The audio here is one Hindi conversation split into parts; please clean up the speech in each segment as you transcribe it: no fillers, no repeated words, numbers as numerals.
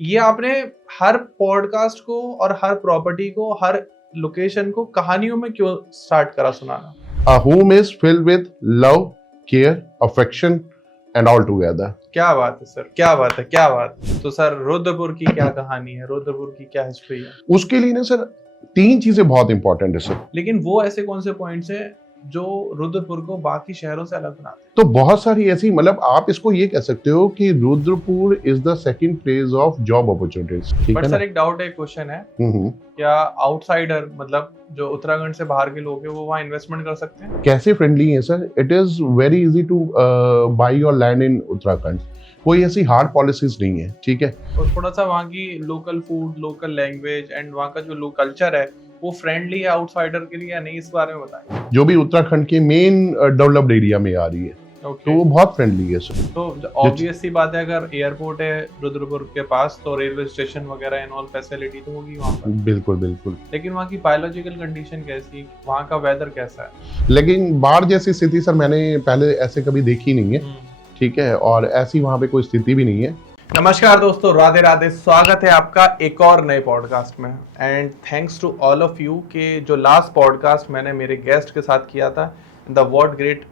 ये आपने हर पॉडकास्ट को और हर प्रॉपर्टी को, हर लोकेशन को कहानियों में क्यों स्टार्ट करा सुनाना? A home is filled with love, care, affection, and all together. क्या बात है सर, क्या बात है, क्या बात है। तो सर रुद्रपुर की क्या कहानी है, रुद्रपुर की क्या हिस्ट्री है? उसके लिए ना सर 3 चीजें बहुत इंपॉर्टेंट है सर। लेकिन वो ऐसे कौन से पॉइंट्स हैं जो रुद्रपुर को बाकी शहरों से अलग बनाते हैं? तो बहुत सारी ऐसी मतलब आप इसको ये कह सकते हो कि Rudrapur is the second place of job opportunities. ठीक बट है सर ना? एक डाउट है, क्वेश्चन है, हम्म। क्या आउटसाइडर मतलब जो उत्तराखंड से बाहर के लोग हैं वो वहाँ इन्वेस्टमेंट कर सकते हैं? कैसे फ्रेंडली है sir? It is very easy to buy your land in Uttarakhand. कोई ऐसी हार्ड पॉलिसीज नहीं है। ठीक है। और थोड़ा सा वहाँ की local food, local language and वहाँ का जो कल्चर है वो फ्रेंडली है आउटसाइडर के लिए या नहीं, इस बारे में बताएं। जो भी उत्तराखंड के मेन डेवलप्ड एरिया में आ रही है तो वो बहुत फ्रेंडली है सर। तो ऑब्वियस सी बात है, अगर एयरपोर्ट है रुद्रपुर के पास तो रेलवे स्टेशन वगैरह एंड ऑल फैसिलिटी तो होगी वहाँ पर। बिल्कुल बिल्कुल। लेकिन वहाँ की बायोलॉजिकल कंडीशन कैसी, वहाँ का वेदर कैसा है? लेकिन बाढ़ जैसी स्थिति सर मैंने पहले ऐसे कभी देखी नहीं है। ठीक है। और ऐसी वहाँ पे कोई स्थिति भी नहीं है। नमस्कार दोस्तों, राधे राधे, स्वागत है आपका एक और नए पॉडकास्ट में। And thanks to all of you कि जो लास्ट पॉडकास्ट मैंने मेरे गेस्ट के साथ किया था, the what great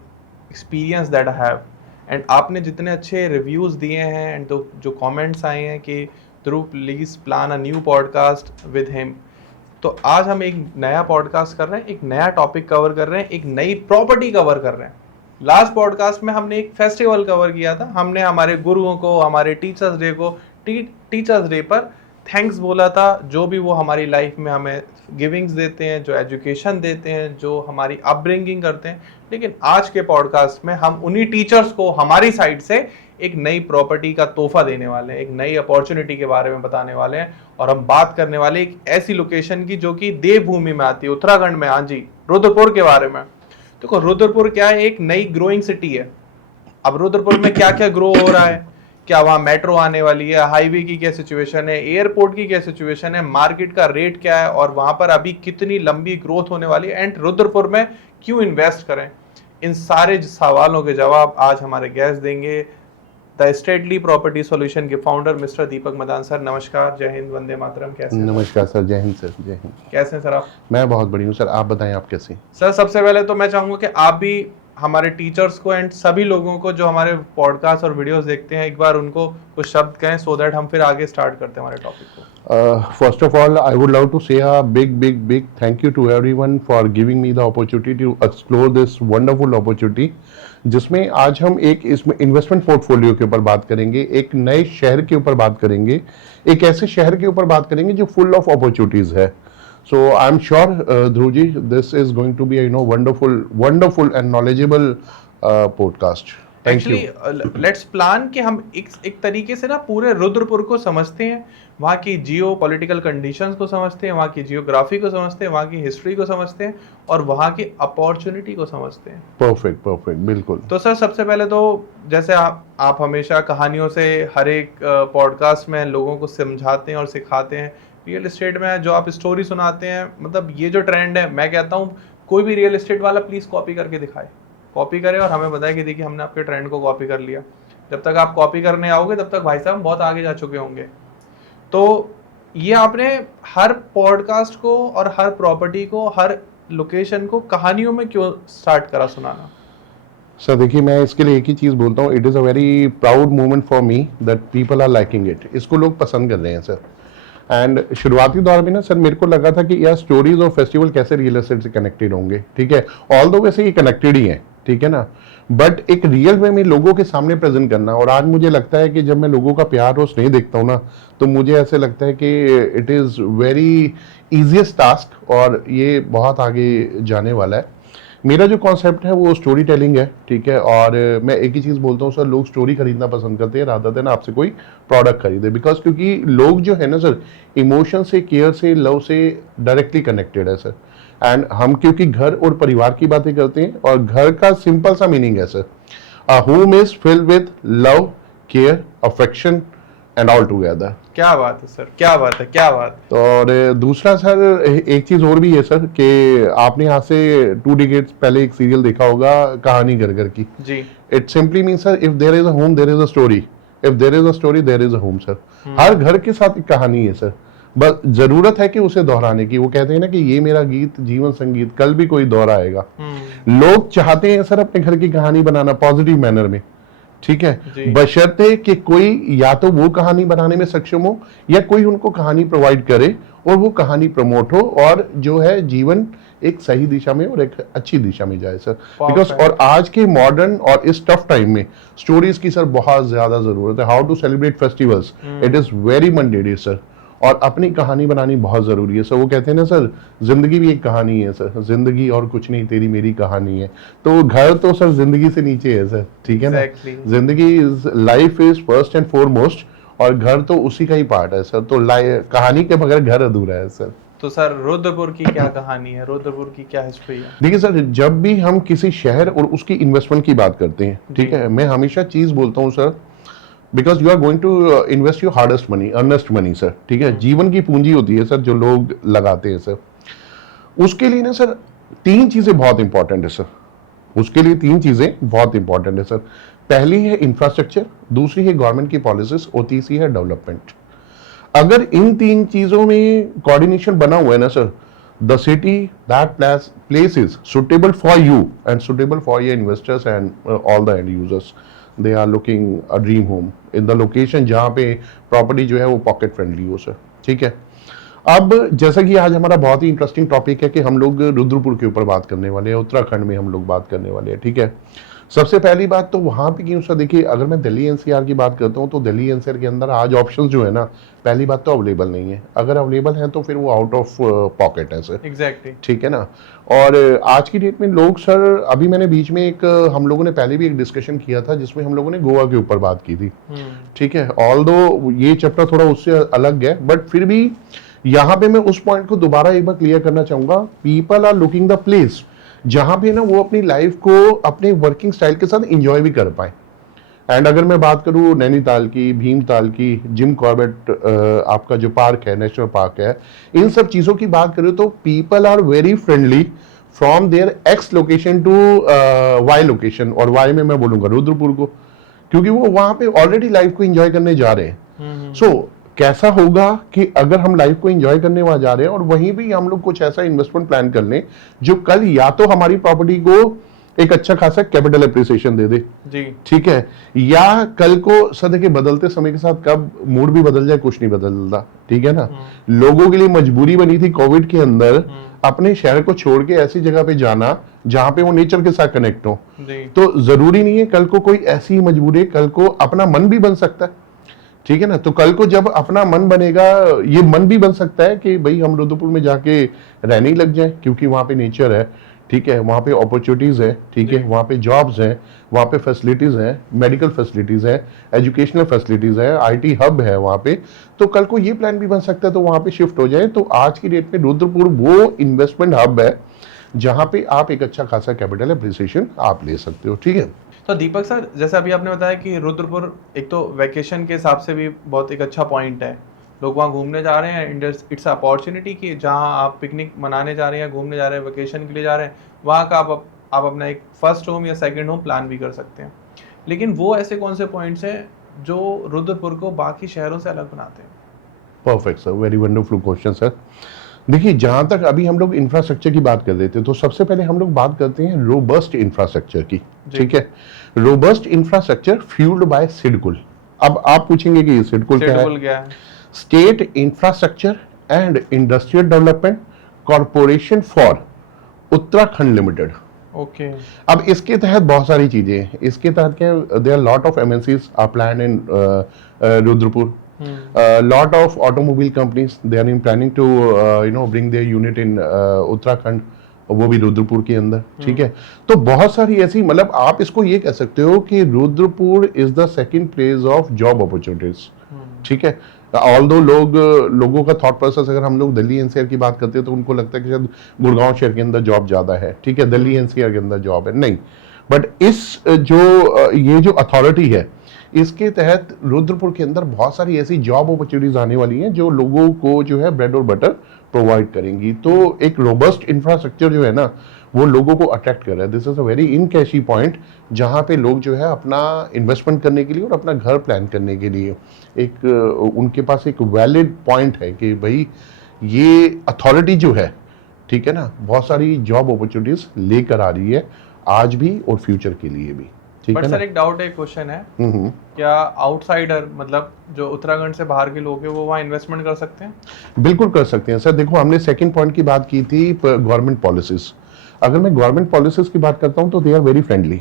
experience that I have, and आपने जितने अच्छे रिव्यूज़ दिए हैं एंड तो जो कमेंट्स आए हैं कि Dhruv please plan a new podcast with him. तो आज हम एक नया पॉडकास्ट कर रहे हैं, एक नया टॉपिक कवर कर रहे हैं, एक नई प्रॉपर्टी कवर कर रहे हैं। लास्ट पॉडकास्ट में हमने एक फेस्टिवल कवर किया था, हमने हमारे गुरुओं को, हमारे टीचर्स डे को, टीचर्स डे पर थैंक्स बोला था, जो भी वो हमारी लाइफ में हमें गिविंग्स देते हैं, जो एजुकेशन देते हैं, जो हमारी अपब्रिंगिंग करते हैं। लेकिन आज के पॉडकास्ट में हम उन्हीं टीचर्स को हमारी साइड से एक नई प्रॉपर्टी का तोहफा देने वाले हैं, एक नई अपॉर्चुनिटी के बारे में बताने वाले हैं। और हम बात करने वाले एक ऐसी लोकेशन की जो कि देवभूमि में आती है, उत्तराखंड में। हाँ जी, रुद्रपुर के बारे में। देखो रुद्रपुर क्या है, एक नई ग्रोइंग सिटी है। अब रुद्रपुर में क्या क्या ग्रो हो रहा है, क्या वहाँ मेट्रो आने वाली है, हाईवे की क्या सिचुएशन है, एयरपोर्ट की क्या सिचुएशन है, मार्केट का रेट क्या है और वहाँ पर अभी कितनी लंबी ग्रोथ होने वाली है, एंड रुद्रपुर में क्यों इन्वेस्ट करें, इन सारे सवालों के जवाब आज हमारे गेस्ट देंगे। द स्टेडली प्रॉपर्टी सॉल्यूशन के फाउंडर मिस्टर दीपक मदान सर, नमस्कार, जय हिंद, वंदे मातरम। कैसे हैं? नमस्कार सर, जय हिंद सर। जय हिंद। कैसे हैं सर आप? मैं बहुत बढ़िया हूँ सर, आप बताएं आप कैसे? सर सबसे पहले तो मैं चाहूंगा कि आप भी हमारे टीचर्स को एंड सभी लोगों को जो हमारे पॉडकास्ट और वीडियोस देखते हैं, एक बार उनको कुछ शब्द कहें सो दैट हम फिर आगे स्टार्ट करते हैं हमारे टॉपिक को। First of all, I would love to say a big thank you to everyone for giving me the opportunity to explore this wonderful opportunity, जिसमें आज हम एक इसमें इन्वेस्टमेंट पोर्टफोलियो के ऊपर बात करेंगे, एक नए शहर के ऊपर बात करेंगे, एक ऐसे शहर के ऊपर बात करेंगे जो फुल ऑफ अपॉर्चुनिटीज है। So I'm sure, Dhruv ji, this is going to be a wonderful and knowledgeable podcast. Thank you. Actually let's plan कि हम एक तरीके से ना पूरे रुद्रपुर को समझते हैं, वहाँ की जियो पॉलिटिकल कंडीशंस को समझते हैं, वहाँ की जियोग्राफी को समझते हैं, वहाँ की हिस्ट्री को समझते हैं और वहाँ की अपॉर्चुनिटी को समझते हैं। परफेक्ट, बिल्कुल। तो सर सबसे पहले तो जैसे आप हमेशा कहानियों से हर एक पॉडकास्ट में लोगों को समझाते हैं और सिखाते हैं। रियल एस्टेट में जो आप स्टोरी सुनाते हैं, मतलब ये जो ट्रेंड है, मैं कहता हूँ कोई भी रियल एस्टेट वाला प्लीज़ कॉपी करके दिखाए, कॉपी करे और हमें बताए कि देखिए हमने आपके ट्रेंड को कॉपी कर लिया। जब तक आप कॉपी करने आओगे तब तक भाई साहब बहुत आगे जा चुके होंगे। तो ये आपने हर पॉडकास्ट को और हर प्रॉपर्टी को, हर लोकेशन को कहानियों में क्यों स्टार्ट करा सुनाना? सर देखिए, मैं इसके लिए एक ही चीज़ बोलता हूँ, it is a very proud moment for me that people are liking it. इसको लोग पसंद कर रहे हैं सर। एंड शुरुआती दौर में ना सर मेरे को लगा था कि यार स्टोरीज और फेस्टिवल कैसे रियल एस्टेट से कनेक्टेड होंगे। ठीक है, ऑल दो वैसे ये कनेक्टेड ही हैं, ठीक है ना, बट एक रियल वे में लोगों के सामने प्रेजेंट करना। और आज मुझे लगता है कि जब मैं लोगों का प्यार और स्नेह देखता हूँ ना, तो मुझे ऐसे लगता है कि it is very easiest task और ये बहुत आगे जाने वाला है। मेरा जो कॉन्सेप्ट है वो स्टोरी टेलिंग है। ठीक है, और मैं एक ही चीज़ बोलता हूँ सर, लोग स्टोरी खरीदना पसंद करते हैं रादर देन आपसे कोई प्रोडक्ट खरीदे, बिकॉज क्योंकि लोग जो है ना सर, इमोशन से, केयर से, लव से डायरेक्टली कनेक्टेड है सर। एंड हम क्योंकि घर और परिवार की बातें करते हैं, और घर का सिंपल सा मीनिंग है sir, a home is filled with love, care, affection and all together. क्या बात है सर, क्या बात है, क्या बात। तो और दूसरा सर एक चीज और भी है सर कि आपने यहाँ से 2 डिकेड्स पहले एक सीरियल देखा होगा, कहानी घर घर की। जी। It simply mean sir, if there is a home there is a story, if there is a story there is a home sir. हर घर के साथ एक कहानी है सर, बस जरूरत है कि उसे दोहराने की। वो कहते हैं ना कि ये मेरा गीत जीवन संगीत, कल भी कोई दोहराएगा। लोग चाहते हैं सर अपने घर की कहानी बनाना पॉजिटिव मैनर में, ठीक जी। है, बशर्ते कि कोई या तो वो कहानी बनाने में सक्षम हो या कोई उनको कहानी प्रोवाइड करे और वो कहानी प्रमोट हो और जो है जीवन एक सही दिशा में और एक अच्छी दिशा में जाए सर। बिकॉज और आज के मॉडर्न और इस टफ टाइम में स्टोरीज की सर बहुत ज्यादा जरूरत है। How to celebrate festivals, it is very mandatory sir. और अपनी कहानी बनानी बहुत जरूरी है सर। वो कहते हैं ना सर, जिंदगी भी एक कहानी है सर, जिंदगी और कुछ नहीं तेरी मेरी कहानी है। तो घर तो सर जिंदगी से नीचे है सर, ठीक है ना। जिंदगी is life is first and foremost और घर तो उसी का ही पार्ट है सर। तो कहानी के बगैर घर अधूरा है सर। तो सर रुद्रपुर की क्या कहानी है, रुद्रपुर की क्या हिस्ट्री है? देखिए सर, जब भी हम किसी शहर और उसकी इन्वेस्टमेंट की बात करते हैं, ठीक है, मैं हमेशा चीज बोलता हूँ sir, because you are going to invest your hardest money, earnest money sir, ठीक है। जीवन की पूंजी होती है सर जो लोग लगाते हैं सर। उसके लिए ना सर 3 चीजें बहुत इंपॉर्टेंट है सर। उसके लिए 3 चीजें बहुत इंपॉर्टेंट है सर। पहली है इंफ्रास्ट्रक्चर, दूसरी है गवर्नमेंट की पॉलिसीज और तीसरी है डेवलपमेंट। अगर इन 3 चीजों में कोऑर्डिनेशन बना हुआ है ना sir, the city, that place is suitable for you and suitable for your investors and all the end users. They are looking a dream home in the location जहाँ पे प्रॉपर्टी जो है वो पॉकेट फ्रेंडली हो सर, ठीक है। अब जैसा कि आज हमारा बहुत ही इंटरेस्टिंग टॉपिक है कि हम लोग रुद्रपुर के ऊपर बात करने वाले हैं, उत्तराखंड में हम लोग बात करने वाले हैं, ठीक है। सबसे पहली बात तो वहां पे क्यों सर, देखिए अगर मैं दिल्ली एनसीआर की बात करता हूँ तो दिल्ली एनसीआर के अंदर आज ऑप्शंस जो है ना, पहली बात तो अवेलेबल नहीं है। अगर अवेलेबल है तो फिर वो आउट ऑफ पॉकेट है सर, एग्जैक्टली, ठीक है ना। और आज की डेट में लोग सर, अभी मैंने बीच में एक हम लोगों ने पहले भी एक डिस्कशन किया था जिसमें हम लोगों ने गोवा के ऊपर बात की थी, ठीक है। ऑल्दो ये चैप्टर थोड़ा उससे अलग है, बट फिर भी यहाँ पे मैं उस पॉइंट को दोबारा एक बार क्लियर करना चाहूंगा। People are looking the place जहां पे ना वो अपनी लाइफ को अपने वर्किंग स्टाइल के साथ एंजॉय भी कर पाए। एंड अगर मैं बात करूं नैनीताल की, भीमताल की, जिम कॉर्बेट आपका जो पार्क है, नेशनल पार्क है, इन सब चीजों की बात करें तो people are very friendly from there X location to Y location. और वाई में मैं बोलूंगा रुद्रपुर को, क्योंकि वो वहां पे ऑलरेडी लाइफ को एंजॉय करने जा रहे हैं। सो कैसा होगा कि अगर हम लाइफ को एंजॉय करने वहां जा रहे हैं और वहीं भी हम लोग कुछ ऐसा इन्वेस्टमेंट प्लान कर लें जो कल या तो हमारी प्रॉपर्टी को एक अच्छा खासा कैपिटल एप्रिसिएशन दे दे, जी, ठीक है, या कल को सद के बदलते समय के साथ कब मूड भी बदल जाए, कुछ नहीं बदलता, ठीक है ना। लोगों के लिए मजबूरी बनी थी कोविड के अंदर अपने शहर को छोड़ के ऐसी जगह पे जाना जहां पे वो नेचर के साथ कनेक्ट हो। तो जरूरी नहीं है कल को कोई ऐसी मजबूरी, कल को अपना मन भी बन सकता है, ठीक है ना। तो कल को जब अपना मन बनेगा, ये मन भी बन सकता है कि भाई हम रुद्रपुर में जाके रहने ही लग जाए, क्योंकि वहां पे नेचर है, ठीक है, वहां पे अपॉर्चुनिटीज है, ठीक है, वहां पे जॉब्स हैं, वहां पे फैसिलिटीज हैं, मेडिकल फैसिलिटीज है, एजुकेशनल फैसिलिटीज है, आईटी हब है वहां पे। तो कल को ये प्लान भी बन सकता है तो वहां पे शिफ्ट हो जाए। तो आज की डेट में रुद्रपुर वो इन्वेस्टमेंट हब है जहां पे आप एक अच्छा खासा कैपिटल एप्रिसिएशन आप ले सकते हो, ठीक है। तो दीपक सर, जैसे अभी आपने बताया कि रुद्रपुर एक तो वैकेशन के हिसाब से भी बहुत एक अच्छा पॉइंट है, लोग वहाँ घूमने जा रहे हैं, इट्स अपॉर्चुनिटी कि जहाँ आप पिकनिक मनाने जा रहे हैं, घूमने जा रहे हैं, वेकेशन के लिए जा रहे हैं, वहाँ का आप अपना एक फर्स्ट होम या सेकंड होम प्लान भी कर सकते हैं। लेकिन वो ऐसे कौन से पॉइंट्स हैं जो रुद्रपुर को बाकी शहरों से अलग बनाते हैं? Perfect sir, very wonderful question sir. देखिए जहां तक अभी हम लोग इंफ्रास्ट्रक्चर की बात कर रहे थे, तो सबसे पहले हम लोग बात करते हैं रोबस्ट इंफ्रास्ट्रक्चर की, ठीक है। Robust infrastructure fuelled by SIDCUL. अब आप पूछेंगे कि सिडकुल क्या है? State infrastructure and industrial development corporation for Uttarakhand limited. Okay. अब इसके तहत बहुत सारी चीजें हैं। इसके तहत क्या, there are lot of MNCs are planned in Rudrapur. Lot of automobile companies, they are in planning to bring their unit in Uttarakhand, वो भी रुद्रपुर के अंदर, ठीक है। तो बहुत सारी ऐसी, मतलब आप इसको ये कह सकते हो कि Rudrapur is the second place of job opportunities, ठीक है। ऑल्दो लोगों का थॉट प्रोसेस, अगर हम लोग दिल्ली एनसीआर की बात करते हैं तो उनको लगता है कि शायद गुड़गांव शहर के अंदर जॉब ज्यादा है, ठीक है, दिल्ली एनसीआर के अंदर जॉब है, नहीं। बट ये जो अथॉरिटी है, इसके तहत रुद्रपुर के अंदर बहुत सारी ऐसी जॉब अपॉर्चुनिटीज आने वाली हैं जो लोगों को जो है ब्रेड और बटर प्रोवाइड करेंगी। तो एक रोबस्ट इंफ्रास्ट्रक्चर जो है ना, वो लोगों को अट्रैक्ट कर रहा है। This is a very in catchy point जहाँ पे लोग जो है अपना इन्वेस्टमेंट करने के लिए और अपना घर प्लान करने के लिए एक उनके पास एक वैलिड पॉइंट है कि भाई ये अथॉरिटी जो है, ठीक है ना, बहुत सारी जॉब अपॉर्चुनिटीज लेकर आ रही है आज भी और फ्यूचर के लिए भी, ठीक बट है सर ना। एक डाउट है, क्वेश्चन है, क्या आउटसाइडर मतलब जो उत्तराखंड से बाहर के लोग हैं वो वहाँ इन्वेस्टमेंट कर सकते हैं? बिल्कुल कर सकते हैं सर। देखो हमने सेकंड पॉइंट की बात की थी गवर्नमेंट पॉलिसीज। अगर मैं गवर्नमेंट पॉलिसीज की बात करता हूं तो दे आर वेरी फ्रेंडली।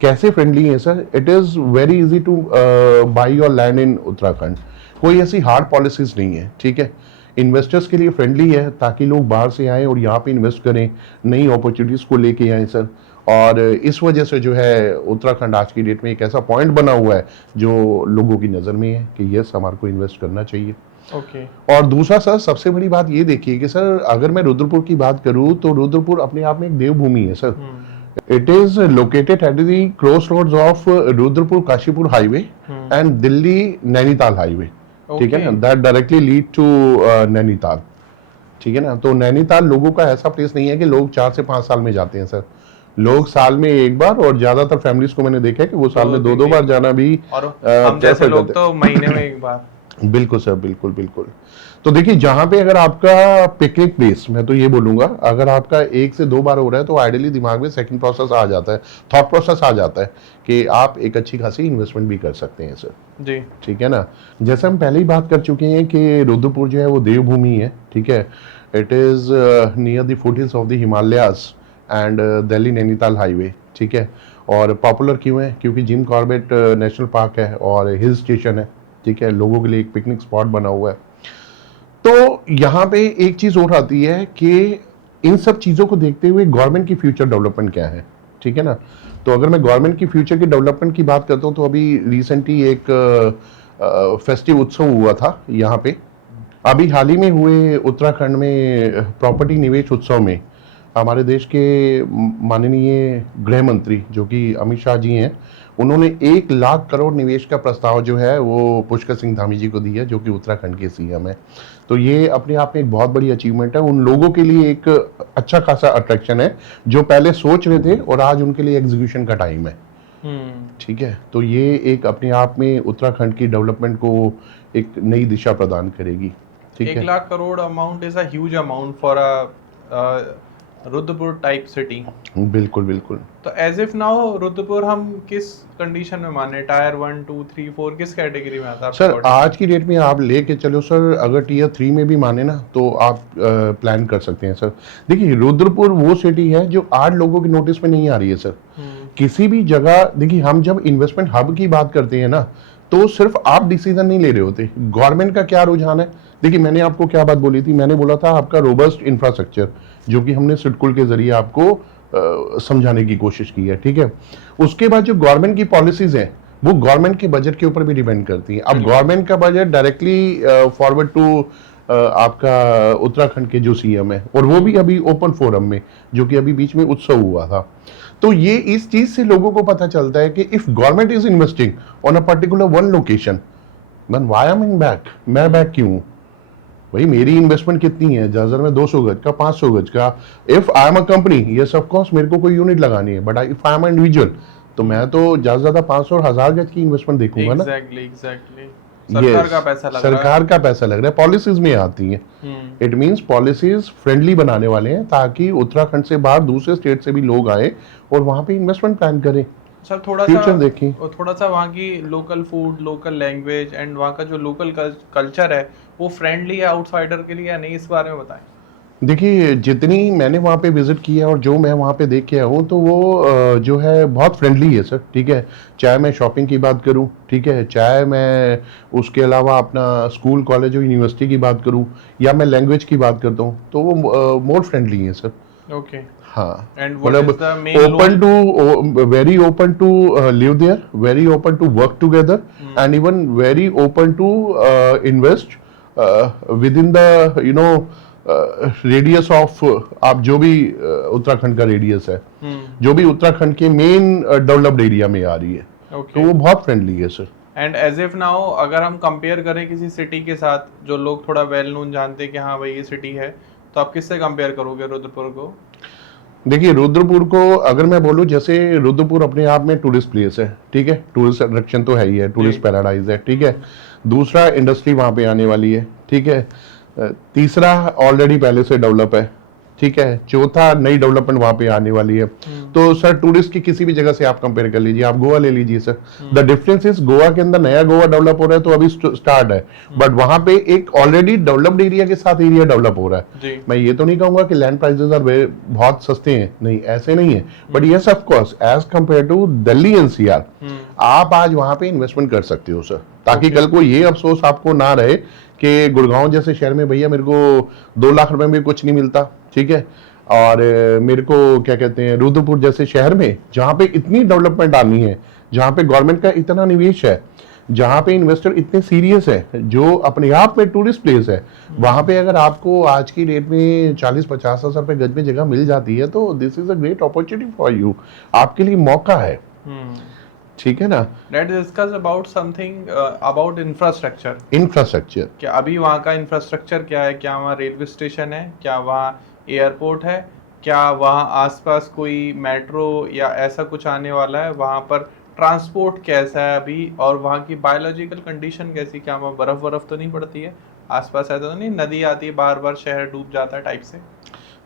कैसे फ्रेंडली है sir? It is very easy two by your land in Uttarakhand. कोई ऐसी हार्ड पॉलिसीज नहीं है, ठीक है। इन्वेस्टर्स के लिए फ्रेंडली है ताकि लोग बाहर से आए और यहाँ पे इन्वेस्ट करें, नई अपॉर्चुनिटीज को लेके आए सर। और इस वजह से जो है उत्तराखंड आज की डेट में एक ऐसा पॉइंट बना हुआ है जो लोगों की नज़र में है कि यस हमारे को इन्वेस्ट करना चाहिए। ओके। और दूसरा सर सबसे बड़ी बात ये देखिए कि सर अगर मैं रुद्रपुर की बात करूं तो रुद्रपुर अपने आप में एक देवभूमि है sir. It is located at the cross roads of Rudrapur Kashipur highway and Delhi Nainital highway, ठीक है ना, that directly lead to Nainital, ठीक है ना। तो नैनीताल लोगों का ऐसा प्लेस नहीं है कि लोग 4 से 5 साल में जाते हैं सर। लोग साल में एक बार, और ज्यादातर फैमिलीज को मैंने देखा है कि वो साल में 2-2 बार जाना भी और हम जैसे लोग तो महीने में एक बार। बिल्कुल सर, बिल्कुल बिल्कुल। तो देखिए जहां पे अगर आपका पिकनिक प्लेस, मैं तो ये बोलूंगा अगर आपका 1 से 2 बार हो रहा है तो आइडियली दिमाग में सेकंड प्रोसेस आ जाता है, थॉट प्रोसेस आ जाता है कि आप एक अच्छी खासी इन्वेस्टमेंट भी कर सकते हैं सर जी, ठीक है ना। जैसे हम पहले ही बात कर चुके हैं कि रुद्रपुर जो है वो देवभूमि है, ठीक है। It is near the foothills of the Himalayas and Delhi Nainital highway, ठीक है। और पॉपुलर क्यों है? क्योंकि जिम कॉर्बेट नेशनल पार्क है और हिल स्टेशन है, ठीक है, लोगों के लिए एक पिकनिक स्पॉट बना हुआ है। तो यहाँ पे एक चीज और आती है कि इन सब चीजों को देखते हुए गवर्नमेंट की फ्यूचर डेवलपमेंट क्या है, ठीक है ना। तो अगर मैं गवर्नमेंट की फ्यूचर की डेवलपमेंट की बात करता हूँ तो अभी रिसेंटली एक फेस्टिव उत्सव हुआ था यहाँ पे, अभी हाल ही में हुए उत्तराखंड में प्रॉपर्टी निवेश उत्सव में हमारे देश के माननीय गृह मंत्री जो कि अमित शाह जी हैं, उन्होंने 1 लाख करोड़ निवेश का प्रस्ताव जो है वो पुष्कर सिंह धामी जी को दिया जो कि उत्तराखंड के सीएम है। तो ये अपने आप में एक बहुत बड़ी अचीवमेंट है, उन लोगों के लिए एक अच्छा खासा अट्रैक्शन है जो पहले सोच रहे थे और आज उनके लिए एग्जीक्यूशन का टाइम है, ठीक है। तो ये एक अपने आप में उत्तराखंड की डेवलपमेंट को एक नई दिशा प्रदान करेगी, ठीक है। 1 lakh crore amount is a huge amount for a Rudrapur type city. बिल्कुल बिल्कुल। तो एज इफ नाउ रुद्रपुर हम किस कंडीशन में माने, टायर 1 2 3 4 किस कैटेगरी में आता है सर? आज की डेट में आप लेके चलो सर, अगर टियर 3 में भी माने ना तो आप प्लान कर सकते हैं सर। देखिए रुद्रपुर वो सिटी है जो 8 लोगों की नोटिस में नहीं आ रही है सर। किसी भी जगह देखिए, हम जब इन्वेस्टमेंट हब की बात करते हैं ना तो सिर्फ आप डिसीजन नहीं ले रहे होते, गवर्नमेंट का क्या रुझान है। देखिए मैंने आपको क्या बात बोली थी, मैंने बोला था आपका रोबस्ट इंफ्रास्ट्रक्चर, जो कि हमने सिडकुल के जरिए आपको समझाने की कोशिश की है, ठीक है। उसके बाद जो गवर्नमेंट की पॉलिसीज हैं वो गवर्नमेंट के बजट के ऊपर भी डिपेंड करती हैं। अब गवर्नमेंट का बजट डायरेक्टली फॉरवर्ड टू आपका उत्तराखंड के जो सीएम है, और वो भी अभी ओपन फोरम में, जो कि अभी बीच में उत्सव हुआ था। तो ये इस चीज से लोगों को पता चलता है कि if government is investing on a particular one location, then why am in back, मैं बैक क्यों हूं? भाई मेरी इन्वेस्टमेंट कितनी है, जर्जर में 200 गज का, 500 गज का। If I am a company, yes of course मेरे को कोई यूनिट लगानी है, but if I am individual तो मैं तो ज्यादा से ज्यादा 500 और 1000 गज की इन्वेस्टमेंट देखूंगा ना। एग्जैक्टली सरकार का पैसा लग रहा है, सरकार का पैसा लग रहा है, पॉलिसीज में आती है। इट मींस पॉलिसीज फ्रेंडली बनाने वाले हैं ताकि उत्तराखंड से बाहर दूसरे स्टेट से भी लोग आए और वहां पे इन्वेस्टमेंट प्लान करें, सर। थोड़ा सा वहाँ की local food, local language and वहाँ का जो लोकल कल्चर है वो फ्रेंडली है आउटसाइडर के लिए या नहीं, इस बारे में बताएं। देखिए जितनी मैंने वहाँ पे विजिट की है और जो मैं वहाँ पे देख के आया हूँ तो वो जो है बहुत फ्रेंडली है सर, ठीक है। चाहे मैं शॉपिंग की बात करूँ, ठीक है, चाहे मैं उसके अलावा अपना स्कूल कॉलेज और यूनिवर्सिटी की बात करूँ, या मैं लैंग्वेज की बात करता हूँ, तो वो मोर फ्रेंडली है सर। ओके। हाँ, एंड मतलब open to, very open to live there, very open to work together and even very open to invest with in the you know radius of, आप जो भी उत्तराखंड का रेडियस है, जो भी उत्तराखंड के मेन डेवलप्ड एरिया में आ रही है, तो वो बहुत फ्रेंडली है sir. And as if now अगर हम कंपेयर करें किसी सिटी के साथ जो लोग थोड़ा वेल नोन जानते हैं कि हाँ भाई ये सिटी है, तो आप किससे कंपेयर करोगे रुद्रपुर को? देखिए रुद्रपुर को अगर मैं बोलूं, जैसे रुद्रपुर अपने आप में टूरिस्ट प्लेस है, ठीक है, टूरिस्ट अट्रैक्शन तो है ही है, टूरिस्ट पैराडाइज है, ठीक है। दूसरा, इंडस्ट्री वहां पे आने वाली है, ठीक है। तीसरा, ऑलरेडी पहले से डेवलप है, ठीक है। चौथा, नई डेवलपमेंट वहां पे आने वाली है। तो सर टूरिस्ट की किसी भी जगह से आप कंपेयर कर लीजिए, आप गोवा ले लीजिए sir, the difference is Goa के अंदर नया गोवा डेवलप हो रहा है तो अभी स्टार्ट है, बट वहां पे एक ऑलरेडी डेवलप्ड एरिया के साथ एरिया डेवलप हो रहा है। मैं ये तो नहीं कहूंगा कि लैंड प्राइसेस आर बहुत सस्ते हैं, नहीं ऐसे नहीं है, but yes of course as compare to Delhi NCR आप आज वहां पे इन्वेस्टमेंट कर सकते हो सर, ताकि कल को ये अफसोस आपको ना रहे कि गुड़गांव जैसे शहर में भैया मेरे को 2 लाख रुपए में कुछ नहीं मिलता, ठीक है, और मेरे को क्या कहते हैं रुद्रपुर जैसे शहर में जहां पे इतनी डेवलपमेंट आनी है, जहां पे गवर्नमेंट का इतना निवेश है, जहां पे इन्वेस्टर इतने सीरियस है, जो अपने आप में टूरिस्ट प्लेस है, वहां पे अगर आपको आज की डेट में 40-50 हजार रुपए गज में जगह मिल जाती है तो this is a great opportunity for you, आपके लिए मौका है, ठीक है ना। Let's discuss about something about infrastructure. Infrastructure क्या अभी वहाँ का इंफ्रास्ट्रक्चर क्या है? क्या वहाँ रेलवे स्टेशन है? क्या वहाँ एयरपोर्ट है? क्या वहाँ आसपास कोई मेट्रो या ऐसा कुछ आने वाला है? वहाँ पर ट्रांसपोर्ट कैसा है अभी? और वहाँ की बायोलॉजिकल कंडीशन कैसी? क्या वहाँ बर्फ तो नहीं पड़ती है आसपास? ऐसा तो नहीं नदी आती है बार बार शहर डूब जाता है टाइप से?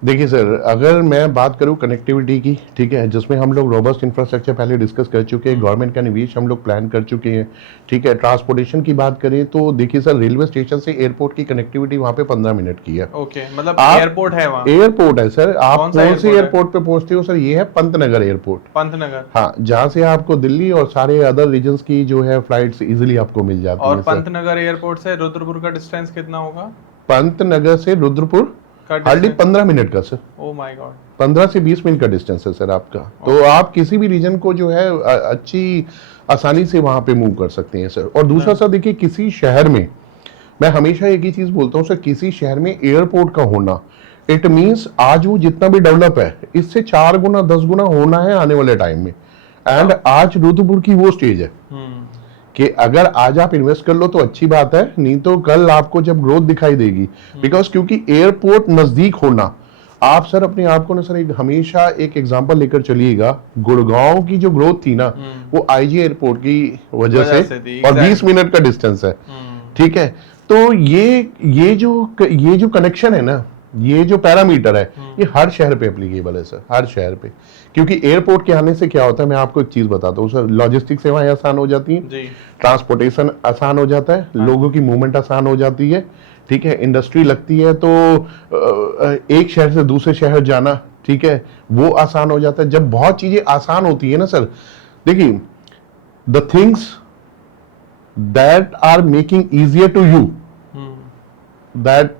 देखिए सर, अगर मैं बात करूं कनेक्टिविटी की, ठीक है, जिसमें हम लोग रोबस्ट इंफ्रास्ट्रक्चर पहले डिस्कस कर चुके हैं, गवर्नमेंट का निवेश हम लोग प्लान कर चुके हैं, ठीक है। ट्रांसपोर्टेशन की बात करें तो देखिए सर, रेलवे स्टेशन से एयरपोर्ट की कनेक्टिविटी वहां पे 15 मिनट की है। ओके, मतलब एयरपोर्ट है वहाँ? एयरपोर्ट है सर। आप कौन सा कौन से एयरपोर्ट एयरपोर्ट पे पहुंचते हो सर? ये है पंतनगर एयरपोर्ट। पंतनगर? हाँ, जहाँ से आपको दिल्ली और सारे अदर रीजन की जो है फ्लाइट इजिली आपको मिल जाती है। और पंतनगर एयरपोर्ट से रुद्रपुर का डिस्टेंस कितना होगा? पंतनगर से रुद्रपुर हार्डली 15 मिनट का सर। ओ माय गॉड, 15 से 20 मिनट का डिस्टेंस है सर आपका। तो आप किसी भी रीजन को जो है अच्छी आसानी से वहां पे मूव कर सकते हैं सर। और दूसरा सर देखिए, किसी शहर में मैं हमेशा एक ही चीज बोलता हूँ सर, किसी शहर में एयरपोर्ट का होना इट मीन्स आज वो जितना भी डेवलप है इससे 4 गुना 10 गुना होना है आने वाले टाइम में। एंड आज रुद्रपुर की वो स्टेज है कि अगर आज आप इन्वेस्ट कर लो तो अच्छी बात है, नहीं तो कल आपको जब ग्रोथ दिखाई देगी, बिकॉज क्योंकि एयरपोर्ट नजदीक होना, आप सर अपने आप को ना सर हमेशा एक एग्जांपल लेकर चलिएगा, गुड़गांव की जो ग्रोथ थी ना वो आईजी एयरपोर्ट की वजह से और 20 मिनट का डिस्टेंस है, ठीक है। तो ये जो कनेक्शन है ना, ये जो पैरामीटर है, ये हर शहर पे एप्लीकेबल है सर, हर शहर पे। क्योंकि एयरपोर्ट के आने से क्या होता है, मैं आपको एक चीज बताता हूँ सर, लॉजिस्टिक सेवाएं आसान हो जाती हैं, ट्रांसपोर्टेशन आसान हो जाता है, लोगों की मूवमेंट आसान हो जाती है, ठीक है। इंडस्ट्री लगती है तो एक शहर से दूसरे शहर जाना, ठीक है, वो आसान हो जाता है। जब बहुत चीजें आसान होती है ना सर, देखिए the things that are making easier to you, that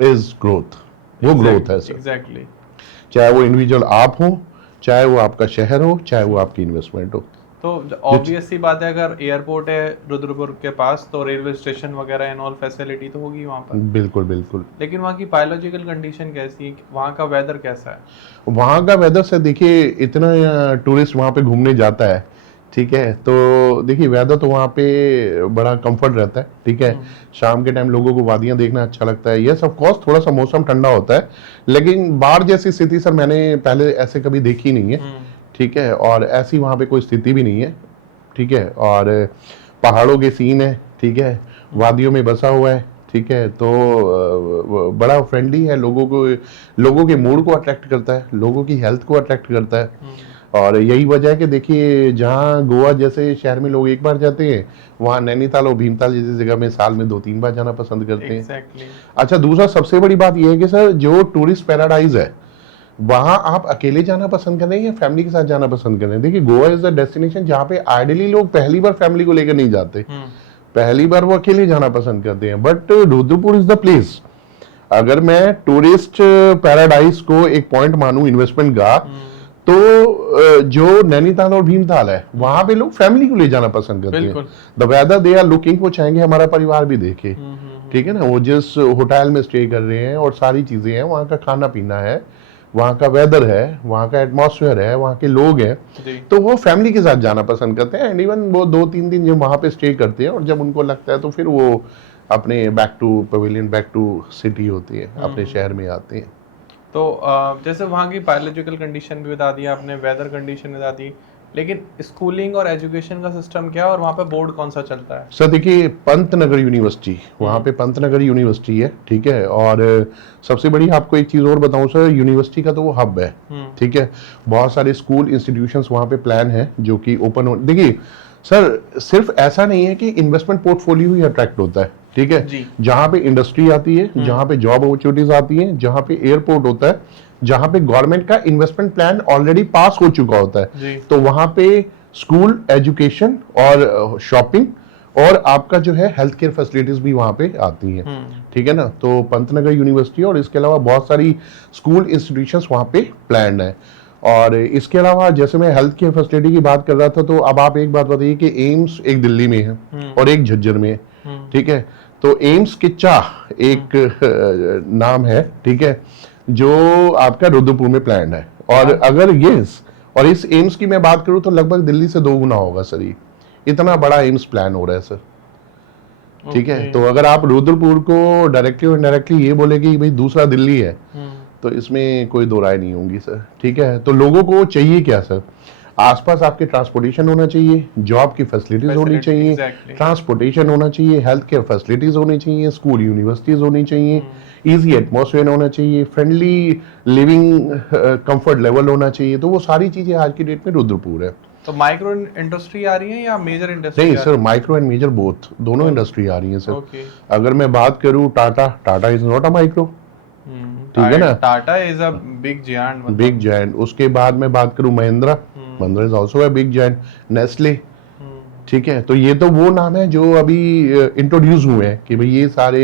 is growth, वो ग्रोथ है सर। एग्जैक्टली। चाहे वो इंडिविजुअल आप हो, चाहे वो आपका शहर हो, चाहे वो आपकी इन्वेस्टमेंट हो। तो ऑब्वियस सी बात है, अगर एयरपोर्ट है रुद्रपुर के पास तो रेलवे स्टेशन वगैरह एंड ऑल फैसिलिटी तो होगी वहाँ पर। बिल्कुल बिल्कुल। लेकिन वहाँ की बायोलॉजिकल कंडीशन कैसी है? वहाँ का वेदर कैसा है? वहाँ का वेदर से देखिए, इतना टूरिस्ट वहाँ पे घूमने जाता है, ठीक है, तो देखिए वेदर तो वहाँ पे बड़ा कंफर्ट रहता है, ठीक है। शाम के टाइम लोगों को वादियाँ देखना अच्छा लगता है। यस ऑफ कोर्स थोड़ा सा मौसम ठंडा होता है, लेकिन बाढ़ जैसी स्थिति सर मैंने पहले ऐसे कभी देखी नहीं है, ठीक है, और ऐसी वहाँ पे कोई स्थिति भी नहीं है, ठीक है। और पहाड़ों के सीन है, ठीक है, वादियों में बसा हुआ है, ठीक है, तो बड़ा फ्रेंडली है, लोगों के मूड को अट्रैक्ट करता है, लोगों की हेल्थ को अट्रैक्ट करता है। और यही वजह है कि देखिए, जहाँ गोवा जैसे शहर में लोग एक बार जाते हैं, वहाँ नैनीताल और भीमताल जैसी जगह में साल में 2-3 बार जाना पसंद करते हैं। अच्छा, दूसरा सबसे बड़ी बात यह है कि सर जो टूरिस्ट पैराडाइज है, वहां आप अकेले जाना पसंद करें या फैमिली के साथ जाना पसंद करें? देखिए, गोवा इज द डेस्टिनेशन जहाँ पे आइडियली लोग पहली बार फैमिली को लेकर नहीं जाते, पहली बार वो अकेले जाना पसंद करते हैं। But Rudrapur is the place, अगर मैं टूरिस्ट पैराडाइज को एक पॉइंट मानूं इन्वेस्टमेंट का, तो जो नैनीताल और भीमताल है वहां पे लोग फैमिली को ले जाना पसंद करते हैं। The weather they are looking, वो चाहेंगे हमारा परिवार भी देखे, ठीक है ना। वो जिस होटल में स्टे कर रहे हैं और सारी चीजें हैं, वहाँ का खाना पीना है, वहाँ का वेदर है, वहाँ का एटमॉस्फेयर है, वहाँ के लोग हैं, तो वो फैमिली के साथ जाना पसंद करते हैं। एंड इवन वो 2-3 दिन जब वहाँ पे स्टे करते हैं और जब उनको लगता है तो फिर वो अपने back to pavilion, back to city होती है, अपने शहर में आते हैं। तो जैसे वहाँ की बायोलॉजिकल कंडीशन भी बता दी आपने, वेदर कंडीशन बता दी, लेकिन स्कूलिंग और एजुकेशन का सिस्टम क्या है और वहाँ पे बोर्ड कौन सा चलता है? सर देखिए, पंतनगर यूनिवर्सिटी, वहाँ पे पंतनगर यूनिवर्सिटी है, ठीक है। और सबसे बड़ी आपको एक चीज़ और बताऊँ सर, यूनिवर्सिटी का तो वो हब है, ठीक है। बहुत सारे स्कूल इंस्टीट्यूशंस वहाँ पे प्लान है जो कि ओपन हो। देखिए सर, सिर्फ ऐसा नहीं है कि इन्वेस्टमेंट पोर्टफोलियो ही अट्रैक्ट होता है, ठीक है। जी। जहाँ पे इंडस्ट्री आती है, जहाँ पे जॉब अपॉर्चुनिटीज आती हैं, जहाँ पे एयरपोर्ट होता है, जहाँ पे गवर्नमेंट का इन्वेस्टमेंट प्लान ऑलरेडी पास हो चुका होता जी। है, तो वहाँ पे स्कूल, एजुकेशन और शॉपिंग और आपका जो है हेल्थ केयर फैसिलिटीज भी वहाँ पे आती हैं, ठीक है ना। तो पंतनगर यूनिवर्सिटी और इसके अलावा बहुत सारी स्कूल इंस्टीट्यूशंस वहाँ पे प्लान्ड है। और इसके अलावा जैसे मैं हेल्थ केयर फैसिलिटी की बात कर रहा था, तो अब आप एक बात बताइए कि एम्स एक दिल्ली में है और एक झज्जर में है, ठीक है। तो एम्स किच्चा एक नाम है, ठीक है, जो आपका रुद्रपुर में प्लान है। और अगर और इस एम्स की मैं बात करूं तो लगभग दिल्ली से 2 गुना होगा सर, ये इतना बड़ा एम्स प्लान हो रहा है सर, ठीक है। तो अगर आप रुद्रपुर को डायरेक्टली और इनडायरेक्टली ये बोले कि भाई दूसरा दिल्ली है, तो इसमें कोई दो राय नहीं होंगी सर, ठीक है। तो लोगों को चाहिए क्या सर? आसपास आपके ट्रांसपोर्टेशन होना चाहिए, जॉब की फैसिलिटीज होनी चाहिए, ट्रांसपोर्टेशन होना चाहिए, हेल्थ केयर फैसिलिटीज होनी चाहिए, स्कूल यूनिवर्सिटीज होनी चाहिए, इजी एटमॉस्फेयर होना चाहिए, फ्रेंडली लिविंग कंफर्ट लेवल होना चाहिए। तो वो सारी चीजें आज की डेट में रुद्रपुर है। तो माइक्रो इंडस्ट्री आ रही है या मेजर इंडस्ट्री? नहीं sir, micro and major both, दोनों इंडस्ट्री आ रही है सर। Okay. अगर मैं बात करूं Tata is not a micro, ठीक है ना। Tata is a big giant, big giant. उसके बाद मैं बात करूं Mahindra is also a big giant, Nestle, ठीक है। तो ये तो वो नाम है जो अभी इंट्रोड्यूस हुए हैं कि भाई ये सारे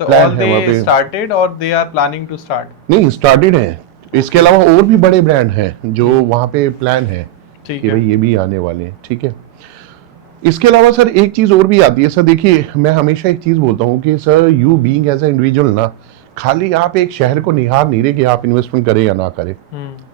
प्लान है वहाँ पे। स्टार्टेड और they are planning to start? नहीं, स्टार्टेड है। इसके अलावा और भी बड़े ब्रांड हैं जो वहाँ पे प्लान है कि भाई ये भी आने वाले हैं, ठीक है। इसके अलावा सर एक चीज और भी आती है सर। देखिए, मैं हमेशा एक चीज बोलता हूँ कि sir, you being as a individual ना, खाली आप एक शहर को निहार नहीं रहे कि आप इन्वेस्टमेंट करें या ना करें,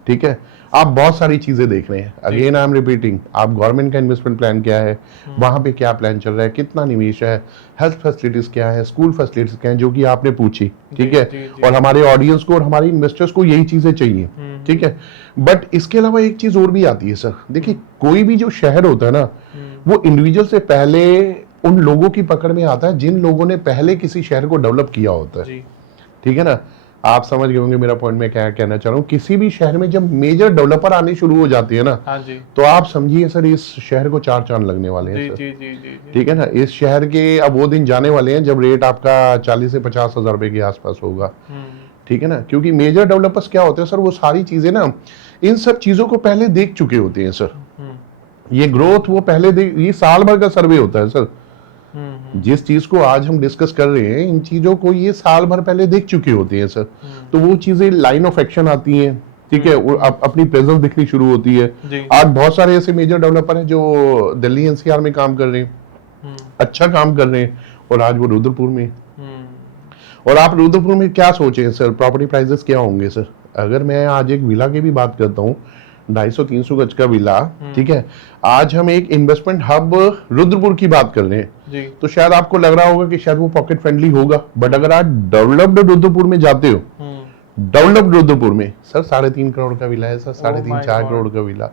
ठीक है। आप बहुत सारी चीजें देख रहे हैं। अगेन आई एम रिपीटिंग, आप गवर्नमेंट का इन्वेस्टमेंट प्लान क्या है, वहां पे क्या प्लान चल रहा है, कितना निवेश है, हेल्थ फैसिलिटीज क्या है, स्कूल फैसिलिटीज क्या है, जो कि आपने पूछी, ठीक है। और हमारे ऑडियंस को और हमारे इन्वेस्टर्स को यही चीजें चाहिए, ठीक है। बट इसके अलावा एक चीज और भी आती है सर। देखिए, कोई भी जो शहर होता है ना, वो इंडिविजुअल से पहले उन लोगों की पकड़ में आता है जिन लोगों ने पहले किसी शहर को डेवलप किया होता है, ठीक है ना। आप समझ गए होंगे मेरा पॉइंट मैं क्या कहना चाह रहा हूँ। किसी भी शहर में जब मेजर डेवलपर आने शुरू हो जाते हैं ना, तो आप समझिए सर, इस शहर को 4 चांद लगने वाले हैं सर, ठीक है ना। इस शहर के अब वो दिन जाने वाले हैं जब रेट आपका 40 से 50 हजार रुपए के आसपास होगा, ठीक है ना। क्योंकि मेजर डेवलपर्स क्या होते हैं सर, वो सारी चीजें ना, इन सब चीजों को पहले देख चुके होते हैं सर। ये ग्रोथ वो पहले ये साल भर का सर्वे होता है सर। जिस चीज को आज हम डिस्कस कर रहे हैं, इन चीजों को ये साल भर पहले देख चुके होते हैं सर। तो वो चीजें लाइन ऑफ एक्शन आती हैं, ठीक है, वो अपनी प्रेजेंस दिखनी शुरू होती है। आज बहुत सारे ऐसे मेजर डेवलपर हैं जो दिल्ली एनसीआर में काम कर रहे हैं, अच्छा काम कर रहे हैं, और आज वो रुद्रपुर में। और आप रुद्रपुर में क्या सोचे हैं सर, प्रॉपर्टी प्राइसेस क्या होंगे सर? अगर मैं आज एक विला की भी बात करता हूँ, 250-300 गज का विला, ठीक है, आज हम एक इन्वेस्टमेंट हब रुद्रपुर की बात कर रहे हैं, तो शायद आपको लग रहा होगा कि शायद वो पॉकेट फ्रेंडली होगा। बट अगर आप डेवलप्ड रुद्रपुर में जाते हो, डेवलप्ड रुद्रपुर में सर 3.5 करोड़ का विला है सर, 3.5-4 करोड़ का विला।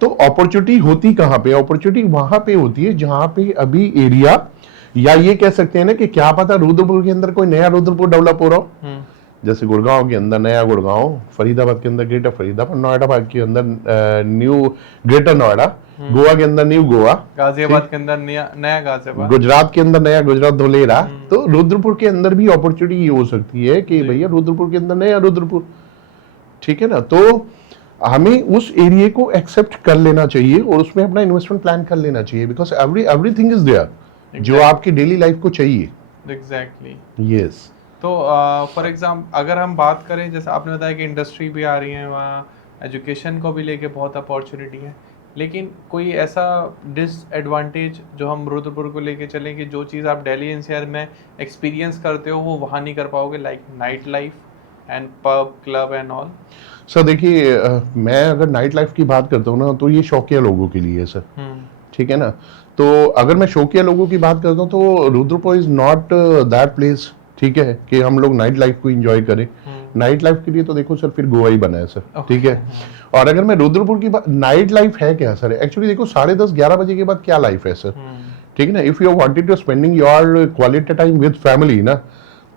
तो अपॉर्चुनिटी होती कहाँ पे? अपॉर्चुनिटी वहां पे होती है जहां पे अभी एरिया, या ये कह सकते हैं ना कि क्या पता रुद्रपुर के अंदर कोई नया रुद्रपुर डेवलप हो रहा हो। जैसे गुड़गांव के अंदर नया गुड़गांव, फरीदाबाद के अंदर ग्रेटर फरीदाबाद, नोएडा के अंदर न्यू ग्रेटर नोएडा, गोवा के अंदर न्यू गोवा, गाजियाबाद के अंदर नया गाजियाबाद, गुजरात के अंदर नया गुजरात धोलेरा। तो रुद्रपुर के अंदर भी अपॉर्चुनिटी ये हो सकती है कि भैया रुद्रपुर के अंदर नया रुद्रपुर, ठीक है ना। तो हमें उस एरिया को एक्सेप्ट कर लेना चाहिए और उसमें अपना इन्वेस्टमेंट प्लान कर लेना चाहिए, बिकॉज एवरीथिंग इज देयर जो आपकी डेली लाइफ को चाहिए। Exactly, yes. तो फॉर एग्जाम्पल अगर हम बात करें, जैसे आपने बताया कि इंडस्ट्री भी आ रही है वहाँ, एजुकेशन को भी लेके बहुत अपॉर्चुनिटी है, लेकिन कोई ऐसा डिसएडवांटेज जो हम रुद्रपुर को लेके चलें कि जो चीज़ आप दिल्ली एनसीआर में एक्सपीरियंस करते हो वो वहाँ नहीं कर पाओगे, like night life and pub club and all? Sir देखिए, मैं अगर नाइट लाइफ की बात करता हूँ ना, तो ये शौकिया लोगों के लिए है सर, ठीक है ना। तो अगर मैं शौकिया लोगों की बात करता हूँ तो Rudrapur is not that place, ठीक है, कि हम लोग नाइट लाइफ को एंजॉय करें। नाइट लाइफ के लिए तो देखो सर फिर गोवा ही बना है सर, Okay. ठीक है। और अगर मैं रुद्रपुर की बात, नाइट लाइफ है क्या सर, एक्चुअली देखो 10:30-11 बजे के बाद क्या लाइफ है सर, ठीक है ना। If you wanted to spending your quality time with family ना,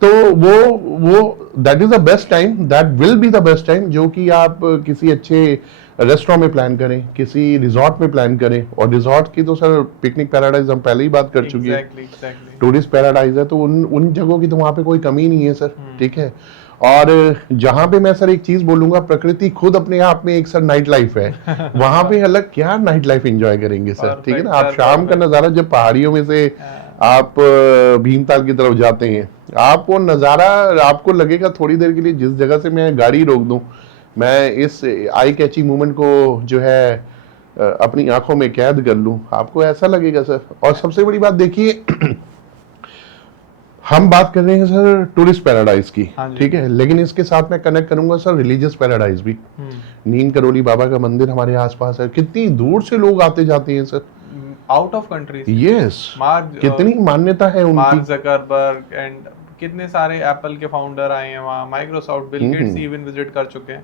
तो वो that is the best time, that will be the best time, जो कि आप किसी अच्छे रेस्टोरेंट में प्लान करें, किसी रिजॉर्ट में प्लान करें। और रिजॉर्ट की तो सर पिकनिक पैराडाइज हम पहले ही बात कर चुके हैं, टूरिस्ट पैराडाइज है, तो उन जगहों की तो वहाँ पे कोई कमी नहीं है सर, ठीक है। और जहां पे मैं सर एक चीज बोलूंगा, प्रकृति खुद अपने आप में एक सर नाइट लाइफ है, वहां पे अलग क्या नाइट लाइफ एंजॉय करेंगे सर, ठीक है ना। आप शाम का नजारा जब पहाड़ियों में से आप भीमताल की तरफ जाते हैं, आप वो नजारा आपको लगेगा थोड़ी देर के लिए, जिस जगह से मैं गाड़ी रोक दूं, मैं इस आई कैची मोमेंट को जो है अपनी आंखों में कैद कर लूं, आपको ऐसा लगेगा सर। और सबसे बड़ी बात देखिए, हम बात कर रहे हैं सर टूरिस्ट पैराडाइज की, ठीक है, लेकिन इसके साथ मैं कनेक्ट करूंगा सर रिलीजियस पैराडाइज भी। नीम करोली बाबा का मंदिर हमारे आसपास है, कितनी दूर से लोग आते जाते हैं sir, out of country. Yes, कितनी मान्यता है उनकी। मार्क जकरबर्ग एंड कितने सारे एप्पल के फाउंडर आए हैं वहाँ, Microsoft, Bill Gates even visit कर चुके हैं।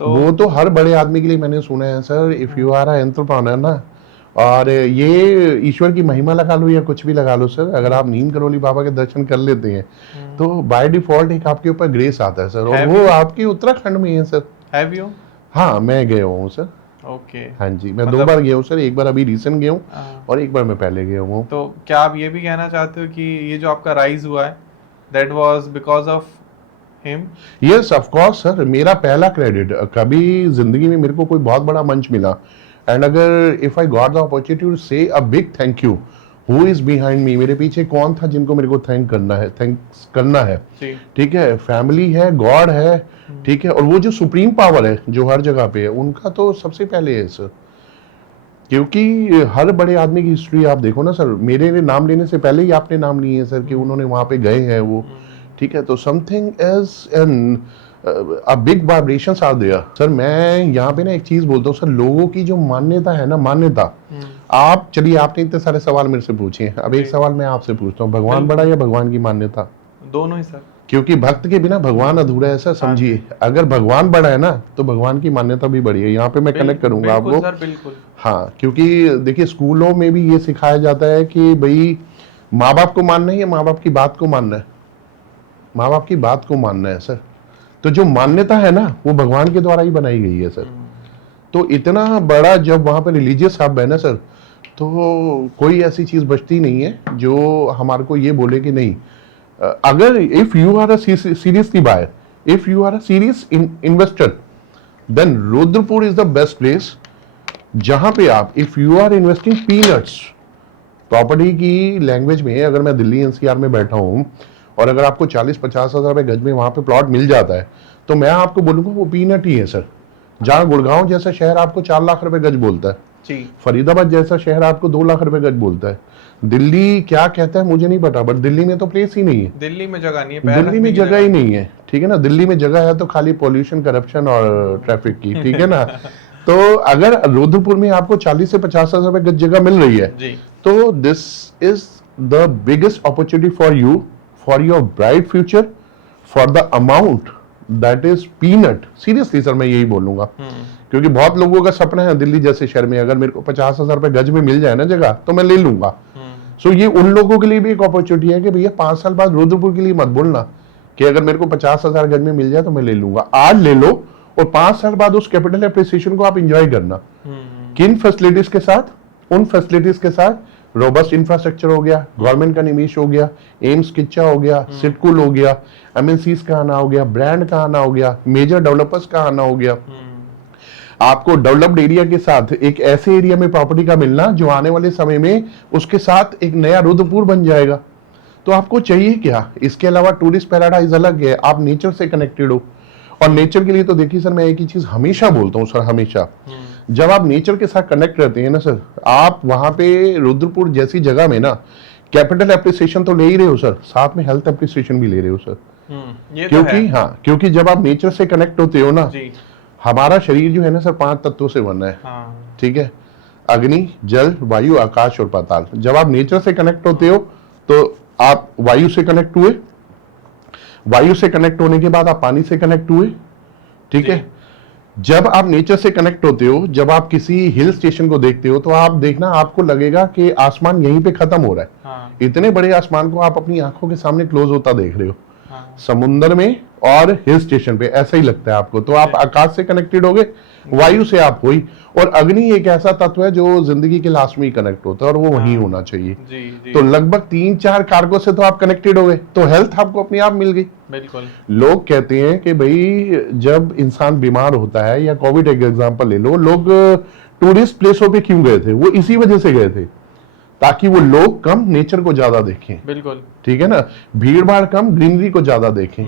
तो वो तो हर बड़े आदमी के लिए मैंने सुना है sir, if you are entrepreneur ना, और ये ईश्वर की महिमा लगा लो या कुछ भी लगा लो सर, अगर आप नीम करोली बाबा के दर्शन कर लेते हैं तो बाय डिफॉल्ट एक आपके ऊपर ग्रेस आता है सर, और वो आपके उत्तराखंड में है सर। Have you? हाँ, मैं गया हूँ सर। ओके। हाँ जी, मैं 2 बार गया हूँ सर, एक बार अभी रिसेंट गया हूँ और एक बार मैं पहले गया हूँ। तो क्या आप ये भी कहना चाहते हो कि ये जो आपका राइज हुआ है, that was because of him? Yes, of course sir, मेरा पहला क्रेडिट, कभी जिंदगी में मेरे को कोई बहुत बड़ा मंच मिला, एंड अगर if I got the opportunity to say a big thank you, who is behind me, मेरे पीछे कौन था जिनको मेरे को थैंक्स करना है, ठीक है, फैमिली है, गॉड है, ठीक है, और वो जो सुप्रीम पावर है जो हर जगह पे है, उनका तो सबसे पहले है सर। क्योंकि हर बड़े आदमी की हिस्ट्री आप देखो ना सर, मेरे नाम लेने से पहले ही आपने नाम लिए हैं सर कि उन्होंने वहां पे गए हैं वो, ठीक है, तो something as an a big vibrations are there sir. मैं यहाँ पे ना एक चीज बोलता हूँ सर, लोगों की जो मान्यता है ना, मान्यता, आप चलिए, आपने इतने सारे सवाल मेरे से पूछे, अब एक सवाल मैं आपसे पूछता हूँ, भगवान बड़ा या भगवान की मान्यता? दोनों ही सर, क्योंकि क्योंकि भक्त के बिना भगवान अधूरा है सर, समझिए। अगर भगवान बड़ा है ना तो भगवान की मान्यता भी बड़ी है, यहाँ पे मैं कनेक्ट करूंगा आपको। बिल्कुल। हाँ, क्योंकि देखिए स्कूलों में भी ये सिखाया जाता है कि भाई माँ बाप को मानना है या माँ बाप की बात को मानना है, माँ बाप की बात को मानना है सर। तो जो मान्यता है ना वो भगवान के द्वारा ही बनाई गई है सर। तो इतना बड़ा जब वहां पर रिलीजियस हब है ना सर, तो कोई ऐसी चीज बचती नहीं है जो हमारे को ये बोले कि नहीं, अगर if you are a seriously buyer, if you are a serious investor, then Rudrapur is the best place, जहां पे आप if you are investing peanuts, property की लैंग्वेज में, अगर मैं दिल्ली एनसीआर में बैठा हूं और अगर आपको 40-50 हजार रुपए गज में वहां पे प्लॉट मिल जाता है, तो मैं आपको बोलूंगा वो पीनट ही है सर। जहां गुड़गांव जैसा शहर आपको 4 लाख रुपए गज बोलता है जी, फरीदाबाद जैसा शहर आपको 2 लाख रुपए गज बोलता है, दिल्ली क्या कहता है मुझे नहीं पता, बट दिल्ली में तो प्लेस ही नहीं है, दिल्ली में जगह नहीं है, दिल्ली में जगह ही नहीं है, ठीक है ना। दिल्ली में जगह है तो खाली पॉल्यूशन, करप्शन और ट्रैफिक की, ठीक है ना। तो अगर रुद्रपुर में आपको 40 से 50 हजार रुपए गज जगह मिल रही है जी, तो this is the biggest opportunity for you, for your bright future, for the amount that is peanut. Seriously sir मैं यही बोलूंगा, क्योंकि बहुत लोगों का सपना है दिल्ली जैसे शहर में अगर मेरे को 50 हजार रुपए गज में मिल जाए ना जगह तो मैं ले लूंगा। सो ये उन लोगों के लिए भी एक अपॉर्चुनिटी है कि भैया 5 साल बाद रुद्रपुर के लिए मत बोलना कि अगर मेरे को 50 हजार गज में मिल जाए तो मैं ले लूंगा, आज ले लो और 5 साल बाद उस कैपिटल एप्रिसिएशन को आप एंजॉय करना। किन फैसिलिटीज के साथ? उन फैसिलिटीज के साथ रोबस्ट इंफ्रास्ट्रक्चर हो गया, गवर्नमेंट का निवेश हो गया, एम्स किच्चा हो गया, सिटकुल हो गया, एमएनसीज का आना हो गया, ब्रांड का आना हो गया, मेजर डेवलपर्स का आना हो गया। आपको डेवलप्ड एरिया के साथ एक ऐसे एरिया में प्रॉपर्टी का मिलना जो आने वाले समय में उसके साथ एक नया रुद्रपुर बन जाएगा। तो आपको चाहिए क्या? इसके अलावा टूरिस्ट पैराडाइज अलग है, आप नेचर से कनेक्टेड हो, और नेचर के लिए तो देखिए सर मैं एक ही चीज हमेशा बोलता हूँ सर, हमेशा जब आप नेचर के साथ कनेक्ट रहते हैं ना सर, आप वहां पे रुद्रपुर जैसी जगह में ना कैपिटल एप्रिसिएशन तो ले ही रहे हो सर, साथ में हेल्थ एप्रिसिएशन भी ले रहे हो सर। ये क्योंकि तो है। हाँ, क्योंकि जब आप नेचर से कनेक्ट होते हो ना, हमारा शरीर जो है ना सर 5 तत्वों से बना है, ठीक है, अग्नि, जल, वायु, आकाश और पाताल। जब आप नेचर से कनेक्ट होते हो तो आप वायु से कनेक्ट हुए, वायु से कनेक्ट होने के बाद आप पानी से कनेक्ट हुए, ठीक है। जब आप नेचर से कनेक्ट होते हो, जब आप किसी हिल स्टेशन को देखते हो, तो आप देखना आपको लगेगा कि आसमान यहीं पे खत्म हो रहा है। हाँ, इतने बड़े आसमान को आप अपनी आंखों के सामने क्लोज होता देख रहे हो। हाँ, समुद्र में और हिल स्टेशन पे ऐसा ही लगता है आपको। तो आप जी। आकाश से कनेक्टेड हो गए, वायु से आप हुई। और अग्नि एक ऐसा तत्व है जो जिंदगी के लास्ट में ही कनेक्ट होता है, और वो वहीं हाँ, होना चाहिए। जी, जी, तो लगभग 3-4 कारकों से तो आप कनेक्टेड हो गए, तो हेल्थ आपको अपने आप मिल गई। बिल्कुल। लोग कहते हैं कि भाई जब इंसान बीमार होता है, या कोविड एक एग्जांपल ले लो, लोग टूरिस्ट प्लेसों पे क्यों गए थे? वो इसी वजह से गए थे, ताकि वो लोग कम नेचर को ज्यादा देखें, बिल्कुल। ठीक है ना, भीड़ भाड़ कम ग्रीनरी को ज्यादा देखें,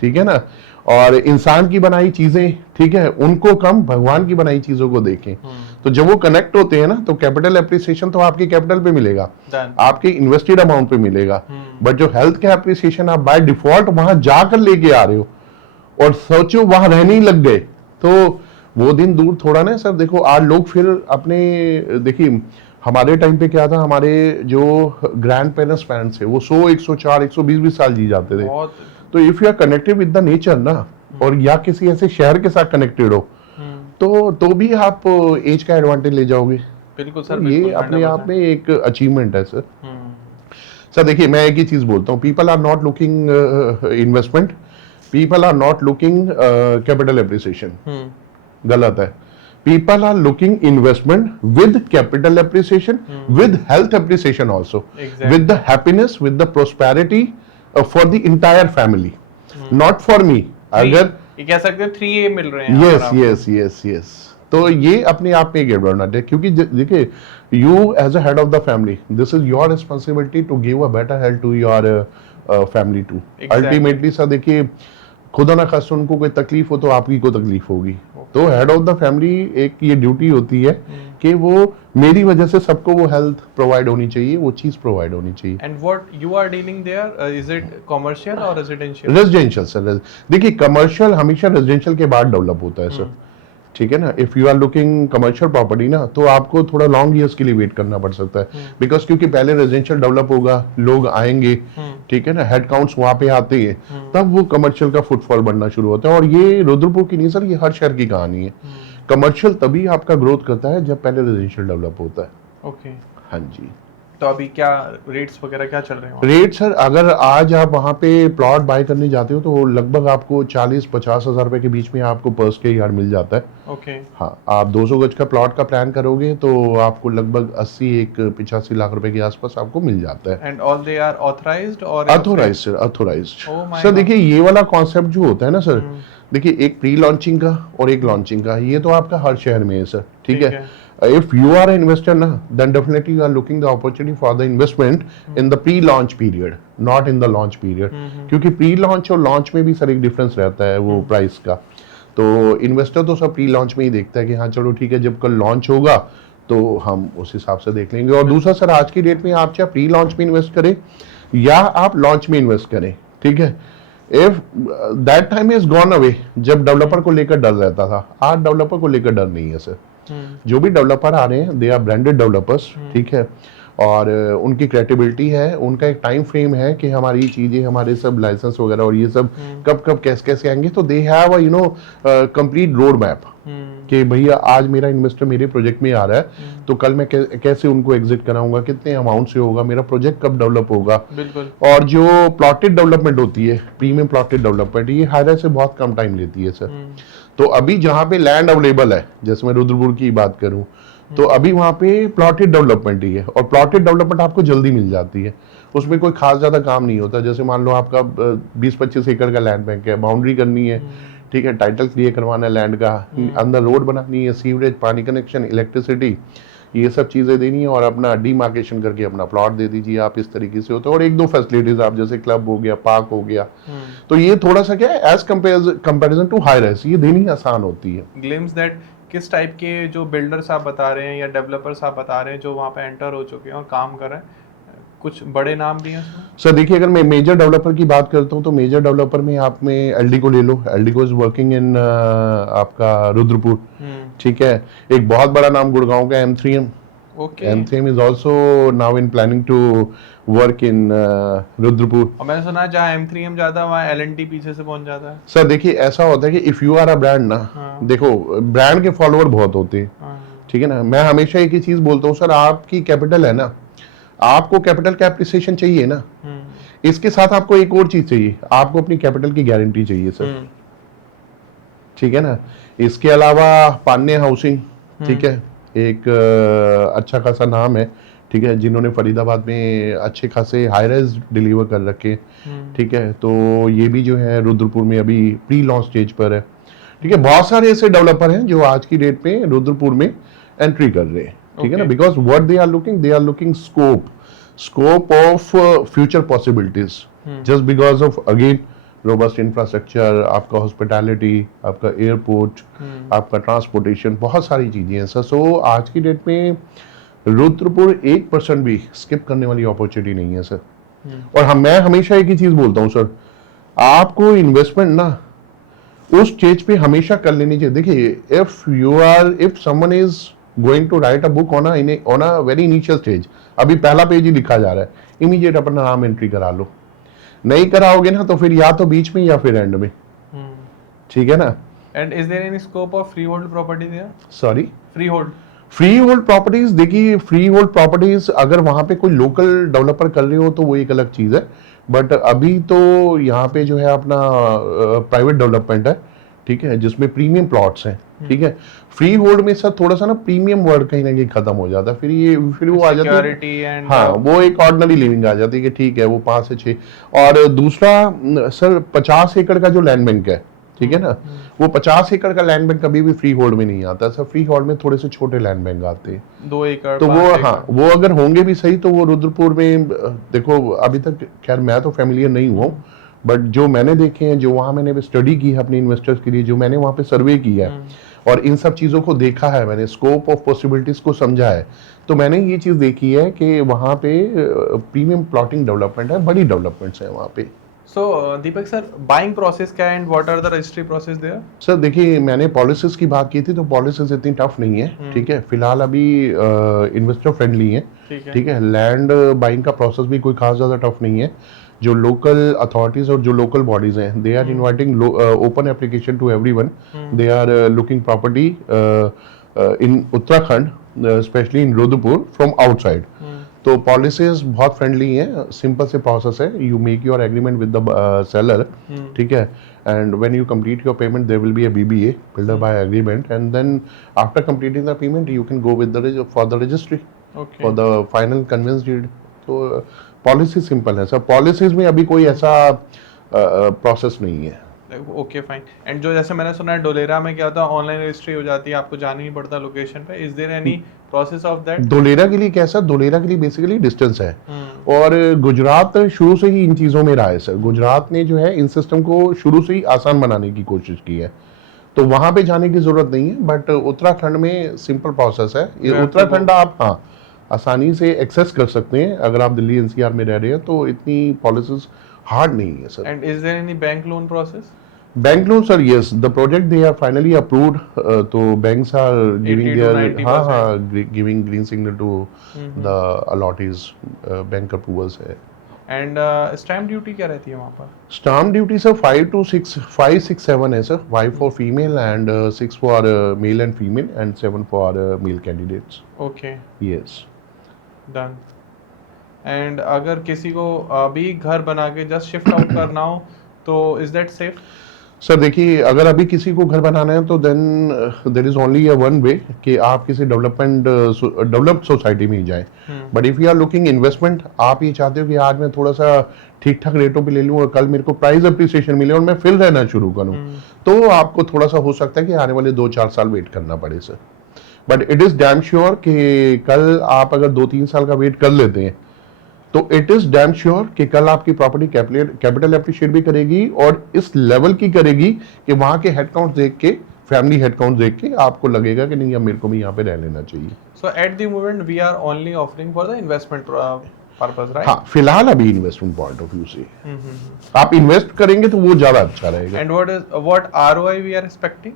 ठीक है ना, और इंसान की बनाई चीजें, ठीक है, उनको कम भगवान की बनाई चीजों को देखें। तो जब वो कनेक्ट होते हैं ना, तो कैपिटल एप्रिसिएशन तो आपकी कैपिटल पे मिलेगा, Done. आपके इन्वेस्टेड अमाउंट पे मिलेगा। बट जो हेल्थ का एप्रिसिएशन आप बाय डिफॉल्ट वहां जाकर लेके आ रहे हो, और सोचो वहां रहने ही लग गए, तो वो दिन दूर थोड़ा ना सर। देखो आज लोग फिर अपने, देखिए हमारे टाइम पे क्या था, हमारे जो ग्रैंड पेरेंट्स थे वो 100, 104, 120 साल जी जाते थे। बहुत। तो if you are connected with the nature ना, और या किसी ऐसे शहर के साथ कनेक्टेड हो, तो भी आप एज का एडवांटेज ले जाओगे। बिल्कुल सर, तो बिल्कुल, ये अपने आप 100%। में एक अचीवमेंट है सर। हम्म, सर देखिए, मैं एक ही चीज बोलता हूँ, people are not looking investment, people are not looking capital appreciation. गलत है। People are looking investment with capital appreciation, with health appreciation also, Exactly. With the happiness, with the prosperity for the entire family, not for me. अगर ये कह सकते हैं 3A मिल रहे हैं यहाँ पर यस आपको। यस यस यस, तो ये अपने आप में एक एडवांटेज है, क्योंकि देखिए you as a head of the family, this is your responsibility to give a better health to your family too. Exactly. Ultimately sir देखिए, खुदा ना खास्ता उनको कोई तकलीफ हो तो आपकी को तकलीफ होगी। तो हेड ऑफ द फैमिली एक ये ड्यूटी होती है कि वो मेरी वजह से सबको वो हेल्थ प्रोवाइड होनी चाहिए, वो चीज प्रोवाइड होनी चाहिए। And what you are dealing there, is it commercial or residential? Residential sir, देखिए कमर्शियल हमेशा रेजिडेंशियल के बाद डेवलप होता है सर, ठीक है ना। If you are looking commercial property ना, तो आपको थोड़ा लॉन्ग ईयर्स के लिए वेट करना पड़ सकता है, बिकॉज क्योंकि पहले रेजिडेंशियल डेवलप होगा, लोग आएंगे, ठीक है ना, हेड काउंट्स वहां पे आते हैं, तब वो कमर्शियल का फुटफॉल बढ़ना शुरू होता है। और ये रुद्रपुर की नहीं सर, ये हर शहर की कहानी है। कमर्शियल तभी आपका ग्रोथ करता है जब पहले रेजिडेंशियल डेवलप होता है। ओके। हाँ जी। तो अभी क्या रेट्स वगैरह क्या चल रहे हैं वहाँ? रेट सर, अगर आज आप वहाँ पे प्लॉट बाय करने जाते हो, तो लगभग आपको 40-50 हजार रुपए के बीच में आपको पर्स के यार्ड मिल जाता है। ओके। हाँ, आप 200 गज का प्लॉट का प्लान करोगे तो आपको लगभग 85 लाख रुपए के आसपास आपको मिल जाता है। And all they are authorised और authorise sir, authorise. Oh my sir God. देखिए, ये वाला कॉन्सेप्ट जो होता है ना सर, देखिए एक प्री लॉन्चिंग का और एक लॉन्चिंग का, ये तो आपका हर शहर में है सर, ठीक है। If you are an investor ना, then definitely you are looking the opportunity for the investment in the pre-launch period, not in the launch period, क्योंकि pre-launch और launch में भी सर एक डिफरेंस रहता है वो प्राइस का। तो इन्वेस्टर तो सब pre-launch में ही देखता है कि हाँ चलो ठीक है, जब कल लॉन्च होगा तो हम उस हिसाब से देख लेंगे। और दूसरा सर, आज की डेट में आप चाहे प्री लॉन्च में इन्वेस्ट करें या आप लॉन्च में इन्वेस्ट करें, ठीक है, if that time is gone away, जब डेवलपर को लेकर डर रहता था, आज डेवलपर को लेकर डर नहीं है सर। जो भी डेवलपर आ रहे हैं, दे आर ब्रांडेड डेवलपर्स, ठीक है, और उनकी क्रेडिबिलिटी है, उनका एक टाइम फ्रेम है कि हमारी चीजें, हमारे सब लाइसेंस वगैरह और ये सब कब कब कैसे कैसे आएंगे। तो they have a complete road map कि भैया आज मेरा इन्वेस्टर मेरे प्रोजेक्ट में आ रहा है, तो कल मैं कैसे उनको एग्जिट कराऊंगा, कितने अमाउंट से होगा, मेरा प्रोजेक्ट कब डेवलप होगा। बिल्कुल। और जो प्लॉटेड डेवलपमेंट होती है, प्रीमियम प्लॉटेड डेवलपमेंट, ये हाईवे से बहुत कम टाइम लेती है सर। तो अभी जहाँ पे लैंड अवेलेबल है, जैसे मैं रुद्रपुर की बात करूं, तो अभी वहाँ पे प्लॉटेड डेवलपमेंट ही है, और प्लॉटेड डेवलपमेंट आपको जल्दी मिल जाती है, उसमें कोई खास ज्यादा काम नहीं होता। जैसे मान लो आपका 20-25 एकड़ का लैंड बैंक है, बाउंड्री करनी है, ठीक है, टाइटल क्लियर करवाना है लैंड का, अंदर रोड बनानी है, सीवरेज, पानी कनेक्शन, इलेक्ट्रिसिटी, ये सब चीजें देनी है, और अपना डीमार्केशन करके अपना प्लॉट दे दीजिए आप। इस तरीके से होता है। और एक दो फैसिलिटीज आप, जैसे क्लब हो गया, पार्क हो गया, तो ये थोड़ा सा क्या है, as comparison to high rise, ये देनी आसान होती है। ग्लिम्स दैट किस टाइप के जो बिल्डर्स आप बता रहे हैं या डेवलपर्स आप बता रहे हैं जो वहाँ पे एंटर हो चुके हैं और काम कर रहे हैं, कुछ बड़े नाम भी हैं उसमें? सर देखिए, अगर मैं मेजर डेवलपर की बात करता हूँ, तो मेजर डेवलपर में आप में एल्डिको ले लो। एल्डिको इज वर्किंग इन आपका रुद्रपुर, ठीक है। एक बहुत बड़ा नाम गुड़गांव का M3M। Okay. M3M is also now in planning to work in Rudrapur. और मैंने सुना है जहाँ M3M जाता है वहाँ L&T पीछे से पहुंच जाता है। सर देखिए ऐसा होता है कि if you are a brand ना, हाँ। देखो ब्रांड के फॉलोअर बहुत होते हैं, हाँ। ठीक है ना। मैं हमेशा एक ही चीज बोलता हूँ सर, आपकी कैपिटल है ना, आपको कैपिटल का एप्रिसिएशन चाहिए ना, इसके साथ आपको एक और चीज चाहिए, आपको अपनी कैपिटल की गारंटी चाहिए सर, ठीक है ना। इसके अलावा पान्य हाउसिंग, ठीक है, एक अच्छा खासा नाम है, ठीक है, जिन्होंने फरीदाबाद में अच्छे खासे हाई राइज डिलीवर कर रखे, ठीक है। तो ये भी जो है रुद्रपुर में अभी प्री लॉन्च स्टेज पर है, ठीक है। बहुत सारे ऐसे डेवलपर हैं जो आज की डेट पे रुद्रपुर में एंट्री कर रहे हैं, ठीक है ना। Because what they are looking scope of future possibilities, just because of again robust infrastructure, आपका हॉस्पिटैलिटी, आपका एयरपोर्ट, आपका ट्रांसपोर्टेशन, बहुत सारी चीजें हैं सर। सो आज की डेट में रुद्रपुर 1% भी स्किप करने वाली अपॉर्चुनिटी नहीं है सर। और मैं हमेशा एक ही चीज बोलता हूं सर, आपको इन्वेस्टमेंट ना उस स्टेज पे हमेशा कर लेनी चाहिए। देखिए if someone is going to write a book on a very initial stage, अभी पहला पेज ही लिखा जा रहा है, इमीडिएट अपना नाम एंट्री करा लो। नहीं कराओगे ना तो फिर या तो बीच में या फिर एंड में, ठीक है ना। And is there any scope of free hold property there? Sorry, free hold properties, देखिए फ्री होल्ड प्रॉपर्टीज अगर वहां पे कोई लोकल डेवलपर कर रहे हो तो वो एक अलग चीज है, बट अभी तो यहाँ पे जो है अपना प्राइवेट डेवलपमेंट है, ठीक है, जिसमें प्रीमियम प्लॉट्स हैं, ठीक है। फ्री होल्ड में सर थोड़ा सा ना प्रीमियम वर्ड कहीं ना कहीं खत्म हो जाता है, फिर वो आ जाती है, हाँ वो एक ऑर्डिनरी लिविंग आ जाती है कि ठीक है वो 5 से 6। और दूसरा सर 50 एकड़ का जो लैंड बैंक है, ठीक है ना, वो 50 एकड़ का लैंड बैंक कभी भी फ्री होल्ड में नहीं आता सर। फ्री होल्ड में थोड़े से छोटे लैंड बैंक आते हैं, 2 एकड़, तो वो हाँ वो अगर होंगे भी सही तो वो रुद्रपुर में, देखो अभी तक खैर मैं तो फैमिलियर नहीं हुआ, बट जो मैंने देखे हैं, जो वहाँ मैंने स्टडी की है अपने इन्वेस्टर्स के लिए, जो मैंने वहाँ पे सर्वे किया है और इन सब चीज़ों को देखा है, मैंने स्कोप ऑफ पॉसिबिलिटीज को समझा है, तो मैंने ये चीज़ देखी है कि वहाँ पे प्रीमियम प्लॉटिंग डेवलपमेंट है, बड़ी डेवलपमेंट्स है वहाँ पे। So Deepak sir, buying process क्या है and what are the registry process there? Sir देखिए मैंने पॉलिसीज की बात की थी, तो पॉलिसीज इतनी टफ नहीं है, ठीक है। फिलहाल अभी इन्वेस्टर फ्रेंडली है, ठीक है। लैंड बाइंग का प्रोसेस भी कोई खास ज़्यादा टफ नहीं है। जो लोकल अथॉरिटीज और जो लोकल बॉडीज हैं, they are inviting open application to everyone, they are looking property in Uttarakhand, specially in Rudrapur from outside. तो पॉलिसीज बहुत फ्रेंडली हैं, सिंपल से प्रोसेस है, you make your agreement with the seller, ठीक है, and when you complete your payment there will be a BBA, builder buy agreement, and then after completing the payment you can go with the for the registry for the final conveyance deed. तो पॉलिसी सिंपल है सर, पॉलिसीज में अभी कोई ऐसा प्रोसेस नहीं है। Okay fine. एंड जो जैसे मैंने सुना है डोलेरा में क्या होता है, ऑनलाइन रजिस्ट्री हो जाती है, आपको जाना नहीं पड़ता लोकेशन पे, is there any process of that? Dholera के लिए कैसा, डोलेरा के लिए बेसिकली डिस्टेंस है, और गुजरात शुरू से ही इन चीज़ों में रहा है सर। गुजरात ने जो है इन सिस्टम को शुरू से ही आसान बनाने की कोशिश की है, तो वहां पे जाने की जरूरत नहीं है। बट उत्तराखंड में सिंपल प्रोसेस है, ये उत्तराखंड आप हाँ आसानी से एक्सेस कर सकते हैं, अगर आप दिल्ली एनसीआर में रह रहे हैं तो इतनी पॉलिसीज हार्ड नहीं है sir. And is there any bank loan process? Bank loan sir, yes, the project they are finally approved, तो banks are giving they're giving green signal to the allottees, bank approvals है। एंड स्टैम्प ड्यूटी क्या रहती है वहाँ पर? स्टाम्प ड्यूटी सर 5 6 7 है sir, 5 for female and 6 for male and female and 7 for male candidates. Okay, yes done. And अगर किसी को अभी घर बना के जस्ट शिफ्ट आउट करना हो तो इज दैट सेफ? सर देखिए अगर अभी किसी को घर बनाना है तो then there is only a one way कि आप किसी डेवलप्ड सोसाइटी में ही जाएं। But if you are looking investment, आप ये चाहते हो कि आज मैं थोड़ा सा ठीक ठाक रेटों पे ले लूं और कल मेरे को प्राइस अप्रिसिएशन मिले और मैं फिर रहना शुरू करूं, तो आपको थोड़ा सा हो सकता है कि आने वाले 2-4 साल वेट करना पड़े sir. But it is damn sure कि कल आप अगर 2-3 साल का वेट कर लेते हैं तो इट इज डैम श्योर कि कल आपकी प्रॉपर्टी कैपिटल एप्रिशिएट भी करेगी, और इस लेवल की करेगी कि वहां के हेडकाउंट देख के, फैमिली हेडकाउंट देख के आपको लगेगा कि नहीं अब मेरे को भी यहाँ पे रह लेना चाहिए। So at the moment we are only offering for the investment purpose, right? हाँ फिलहाल अभी इन्वेस्टमेंट पॉइंट ऑफ व्यू से आप इन्वेस्ट करेंगे तो वो ज्यादा अच्छा रहेगा। And what ROI we are expecting?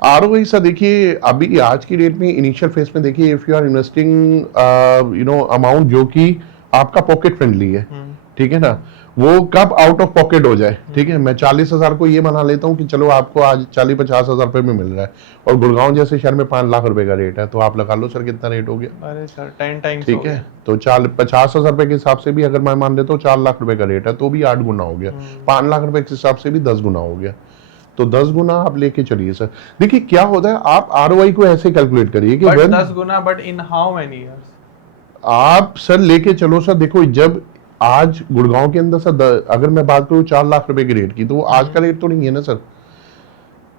ROI sir देखिए अभी आज की डेट में इनिशियल फेज में देखिए, if you are investing amount जो कि आपका पॉकेट फ्रेंडली है, ठीक है ना, वो कब आउट ऑफ पॉकेट हो जाए, ठीक है। मैं 40,000 को ये मना लेता हूँ कि चलो आपको आज 40-50,000 रुपए में मिल रहा है, और गुड़गांव जैसे शहर में 5 लाख रुपए का रेट है, तो आप लगा लो सर कितना रेट हो गया। अरे सर 10 टाइम्स ठीक है, तो 50,000 रुपए के हिसाब से भी अगर मैं मान लेता हूँ 4 लाख रुपए का रेट है, तो भी 8 गुना हो गया। 5 लाख रुपए के हिसाब से भी 10 गुना हो गया। तो 10 गुना आप लेके चलिए सर। देखिए क्या होता है, आप ROI को ऐसे कैलकुलेट करिए कि but 10 Guna, but in how many years? आप सर लेके चलो सर, देखो जब आज गुड़गांव के अंदर सर अगर मैं बात करूं 4 लाख रुपए के रेट की, तो वो आज का रेट तो नहीं है ना सर।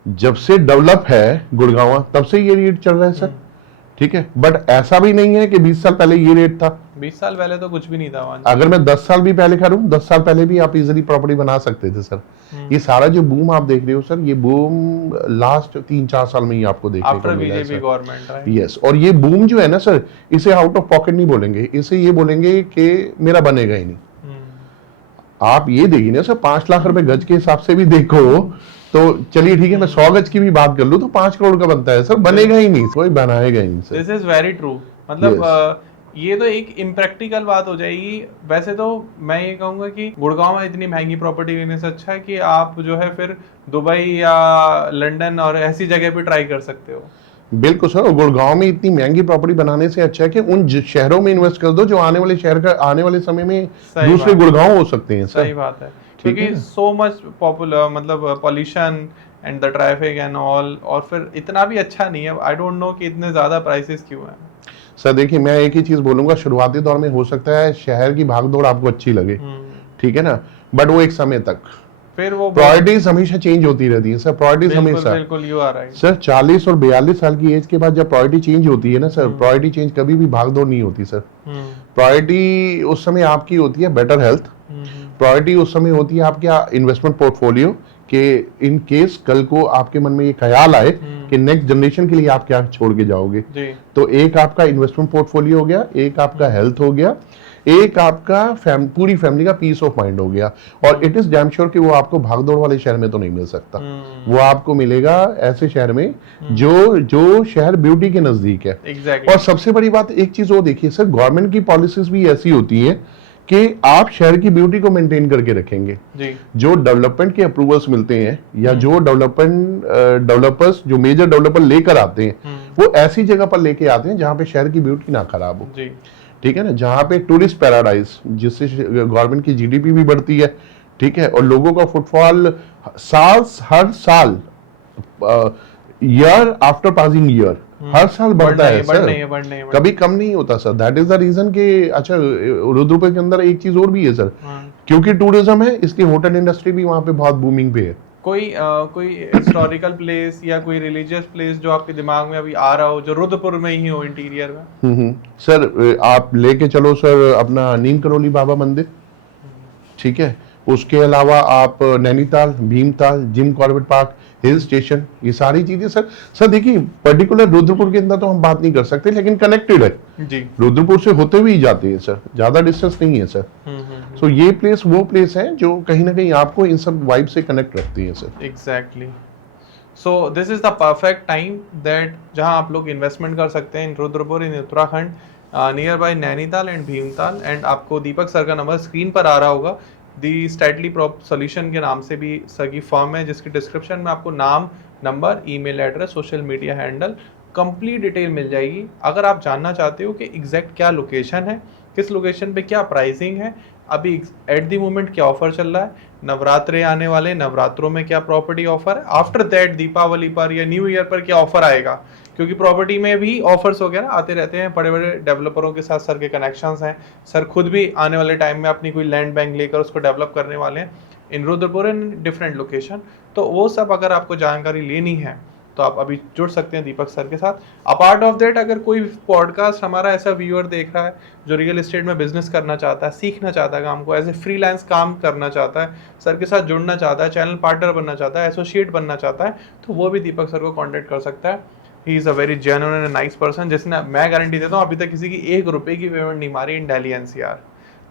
जब से डेवलप है गुड़गांव तब से ये रेट चल रहा है सर, ठीक है। बट ऐसा भी नहीं है कि 20 साल पहले ये रेट था। 20 साल पहले तो कुछ भी नहीं था वहां। अगर मैं 10 साल भी पहले करूं, 10 साल पहले भी आप इजीली प्रॉपर्टी बना सकते थे सर। ये सारा जो बूम आप देख रहे हो सर, ये बूम लास्ट 3-4 साल में ही आपको देखने को मिला है बीजेपी गवर्नमेंट, राइट? यस, और ये बूम जो है ना सर, इसे आउट ऑफ पॉकेट नहीं बोलेंगे, इसे ये बोलेंगे कि मेरा बनेगा ही नहीं। आप ये देखिए ना सर, 5 लाख रुपए गज के हिसाब से भी देखो तो चलिए ठीक है, मैं 100 गज की भी बात कर लूं तो 5 करोड़ का बनता है सर, बनेगा ही नहीं, कोई बनाएगा ही नहीं sir. This is very true. मतलब ये तो एक इम्प्रैक्टिकल बात हो जाएगी। वैसे तो मैं ये कहूंगा कि गुड़गांव में इतनी महंगी प्रॉपर्टी लेने से अच्छा है कि आप जो है फिर दुबई या लंदन और ऐसी जगह पे ट्राई कर सकते हो। बिल्कुल सर, और गुड़गांव में इतनी महंगी प्रॉपर्टी बनाने से अच्छा है कि उन शहरों में इन्वेस्ट कर दो जो आने वाले शहर का आने वाले समय में दूसरे गुड़गांव हो सकते हैं सर। सही बात है, क्योंकि सो मच पॉपुलर, मतलब pollution and the traffic and all, और फिर इतना भी अच्छा नहीं है। आई डोंट नो कि इतने ज्यादा प्राइसेस क्यों हैं सर। देखिए मैं एक ही चीज बोलूंगा, शुरुआती दौर में हो सकता है शहर की भागदौड़ आपको अच्छी लगे, ठीक है ना, बट वो एक समय तक, फिर वो प्रायोरिटीज हमेशा चेंज होती रहती है सर। प्रायोरिटीज हमेशा, बिल्कुल यू आर राइट सर 40 और 42 साल की एज के बाद जब प्रायोरिटी चेंज होती है ना सर, प्रायोरिटी चेंज कभी भी भागदौड़ नहीं होती सर। प्रायोरिटी उस समय आपकी होती है बेटर हेल्थ, प्रायोरिटी उस समय होती है आपके इन्वेस्टमेंट पोर्टफोलियो, कि इन केस कल को आपके मन में ये ख्याल आए कि नेक्स्ट जनरेशन के लिए आप क्या छोड़ के जाओगे। तो एक आपका इन्वेस्टमेंट पोर्टफोलियो हो गया, एक आपका हेल्थ हो गया, एक आपका पूरी फैमिली का पीस ऑफ माइंड हो गया। और इट इज डैम श्योर कि वो आपको भागदौड़ वाले शहर में तो नहीं मिल सकता। वो आपको मिलेगा ऐसे शहर में जो शहर ब्यूटी के नजदीक है। exactly. और सबसे बड़ी बात एक चीज और देखिए सर, गवर्नमेंट की पॉलिसीज भी ऐसी होती है कि आप शहर की ब्यूटी को मेंटेन करके रखेंगे जी। जो डेवलपमेंट के अप्रूवल्स मिलते हैं या जो डेवलपर्स जो मेजर डेवलपर लेकर आते हैं, वो ऐसी जगह पर लेके आते हैं जहां पे शहर की ब्यूटी ना खराब हो जी। ठीक है ना, जहां पे टूरिस्ट पैराडाइज, जिससे गवर्नमेंट की GDP भी बढ़ती है, ठीक है, और लोगों का फुटफॉल हर साल ईयर आफ्टर पासिंग ईयर हर साल बढ़ता है सर, कभी कम नहीं होता sir. That is the reason कि अच्छा रुद्रपुर के अंदर एक चीज और भी है सर, क्योंकि टूरिज्म है इसलिए होटल इंडस्ट्री भी वहां पे बहुत बूमिंग पे है। कोई हिस्टोरिकल प्लेस या कोई रिलीजियस प्लेस जो आपके दिमाग में अभी आ रहा हो, जो रुद्रपुर में ही हो इंटीरियर में? सर आप लेके चलो सर अपना नीम करोली बाबा मंदिर, ठीक है, उसके अलावा आप Nainital, Bhimtal, Jim Corbett park, hill station, ये सारी चीजें सर देखिए पर्टिकुलर रुद्रपुर के अंदर तो हम बात नहीं कर सकते, लेकिन कनेक्टेड है जी। रुद्रपुर से होते हुए ही जाते हैं सर, ज्यादा डिस्टेंस नहीं है सर। सो ये प्लेस वो प्लेस है जो कहीं ना कहीं आपको इन सब वाइब से कनेक्ट रखती है sir. Exactly. So this is the perfect time that जहां आप लोग इन्वेस्टमेंट कर सकते हैं in Rudrapur, in Uttarakhand, nearby Nainital and Bhimtal. And आपको दीपक सर का नंबर स्क्रीन पर आ रहा होगा। दी स्टैटली प्रॉप सोल्यूशन के नाम से भी सर की फर्म है, जिसकी डिस्क्रिप्शन में आपको नाम, number, email address, social media handle, complete detail मिल जाएगी। अगर आप जानना चाहते हो कि एग्जैक्ट क्या लोकेशन है, किस लोकेशन पे क्या प्राइसिंग है, अभी एट द मोमेंट क्या ऑफर चल रहा है, नवरात्रे आने वाले, नवरात्रों में क्या प्रॉपर्टी ऑफर है, आफ्टर दैट दीपावली पर या न्यू ईयर पर क्या ऑफर आएगा, क्योंकि प्रॉपर्टी में भी ऑफर्स वगैरह आते रहते हैं। बड़े बड़े डेवलपरों के साथ सर के कनेक्शंस हैं। सर खुद भी आने वाले टाइम में अपनी कोई लैंड बैंक लेकर उसको डेवलप करने वाले हैं in Rudrapur in different location. तो वो सब अगर आपको जानकारी लेनी है तो आप अभी जुड़ सकते हैं दीपक सर के साथ। अपार्ट ऑफ दैट, अगर कोई पॉडकास्ट हमारा ऐसा व्यूअर देख रहा है जो रियल एस्टेट में बिजनेस करना चाहता है, सीखना चाहता है काम को, एज ए फ्रीलांस काम करना चाहता है, सर के साथ जुड़ना चाहता है, चैनल पार्टनर बनना चाहता है, एसोसिएट बनना चाहता है, तो वो भी दीपक सर को कॉन्टेक्ट कर सकता है। He is a very genuine and nice person, जिसने मैं गारंटी देता हूँ अभी तक किसी की 1 रुपये की पेमेंट नहीं मारी इन दिल्ली NCR।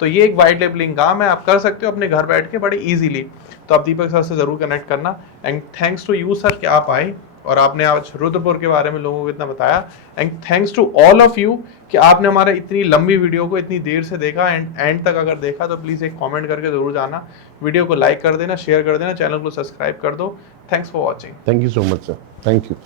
तो ये एक वाइट लेबलिंग काम है, आप कर सकते हो अपने घर बैठ के बड़े इजीली। तो आप दीपक सर से ज़रूर कनेक्ट करना। And thanks to you sir कि आप आए और आपने आज रुद्रपुर के बारे में लोगों को इतना बताया। And thanks to all of you कि आपने हमारा इतनी लंबी वीडियो को इतनी देर से देखा एंड एंड तक अगर देखा तो प्लीज़ एक कमेंट करके जरूर जाना, वीडियो को लाइक कर देना, शेयर कर देना, चैनल को सब्सक्राइब कर दो। Thanks for watching. Thank you so much sir, thank you.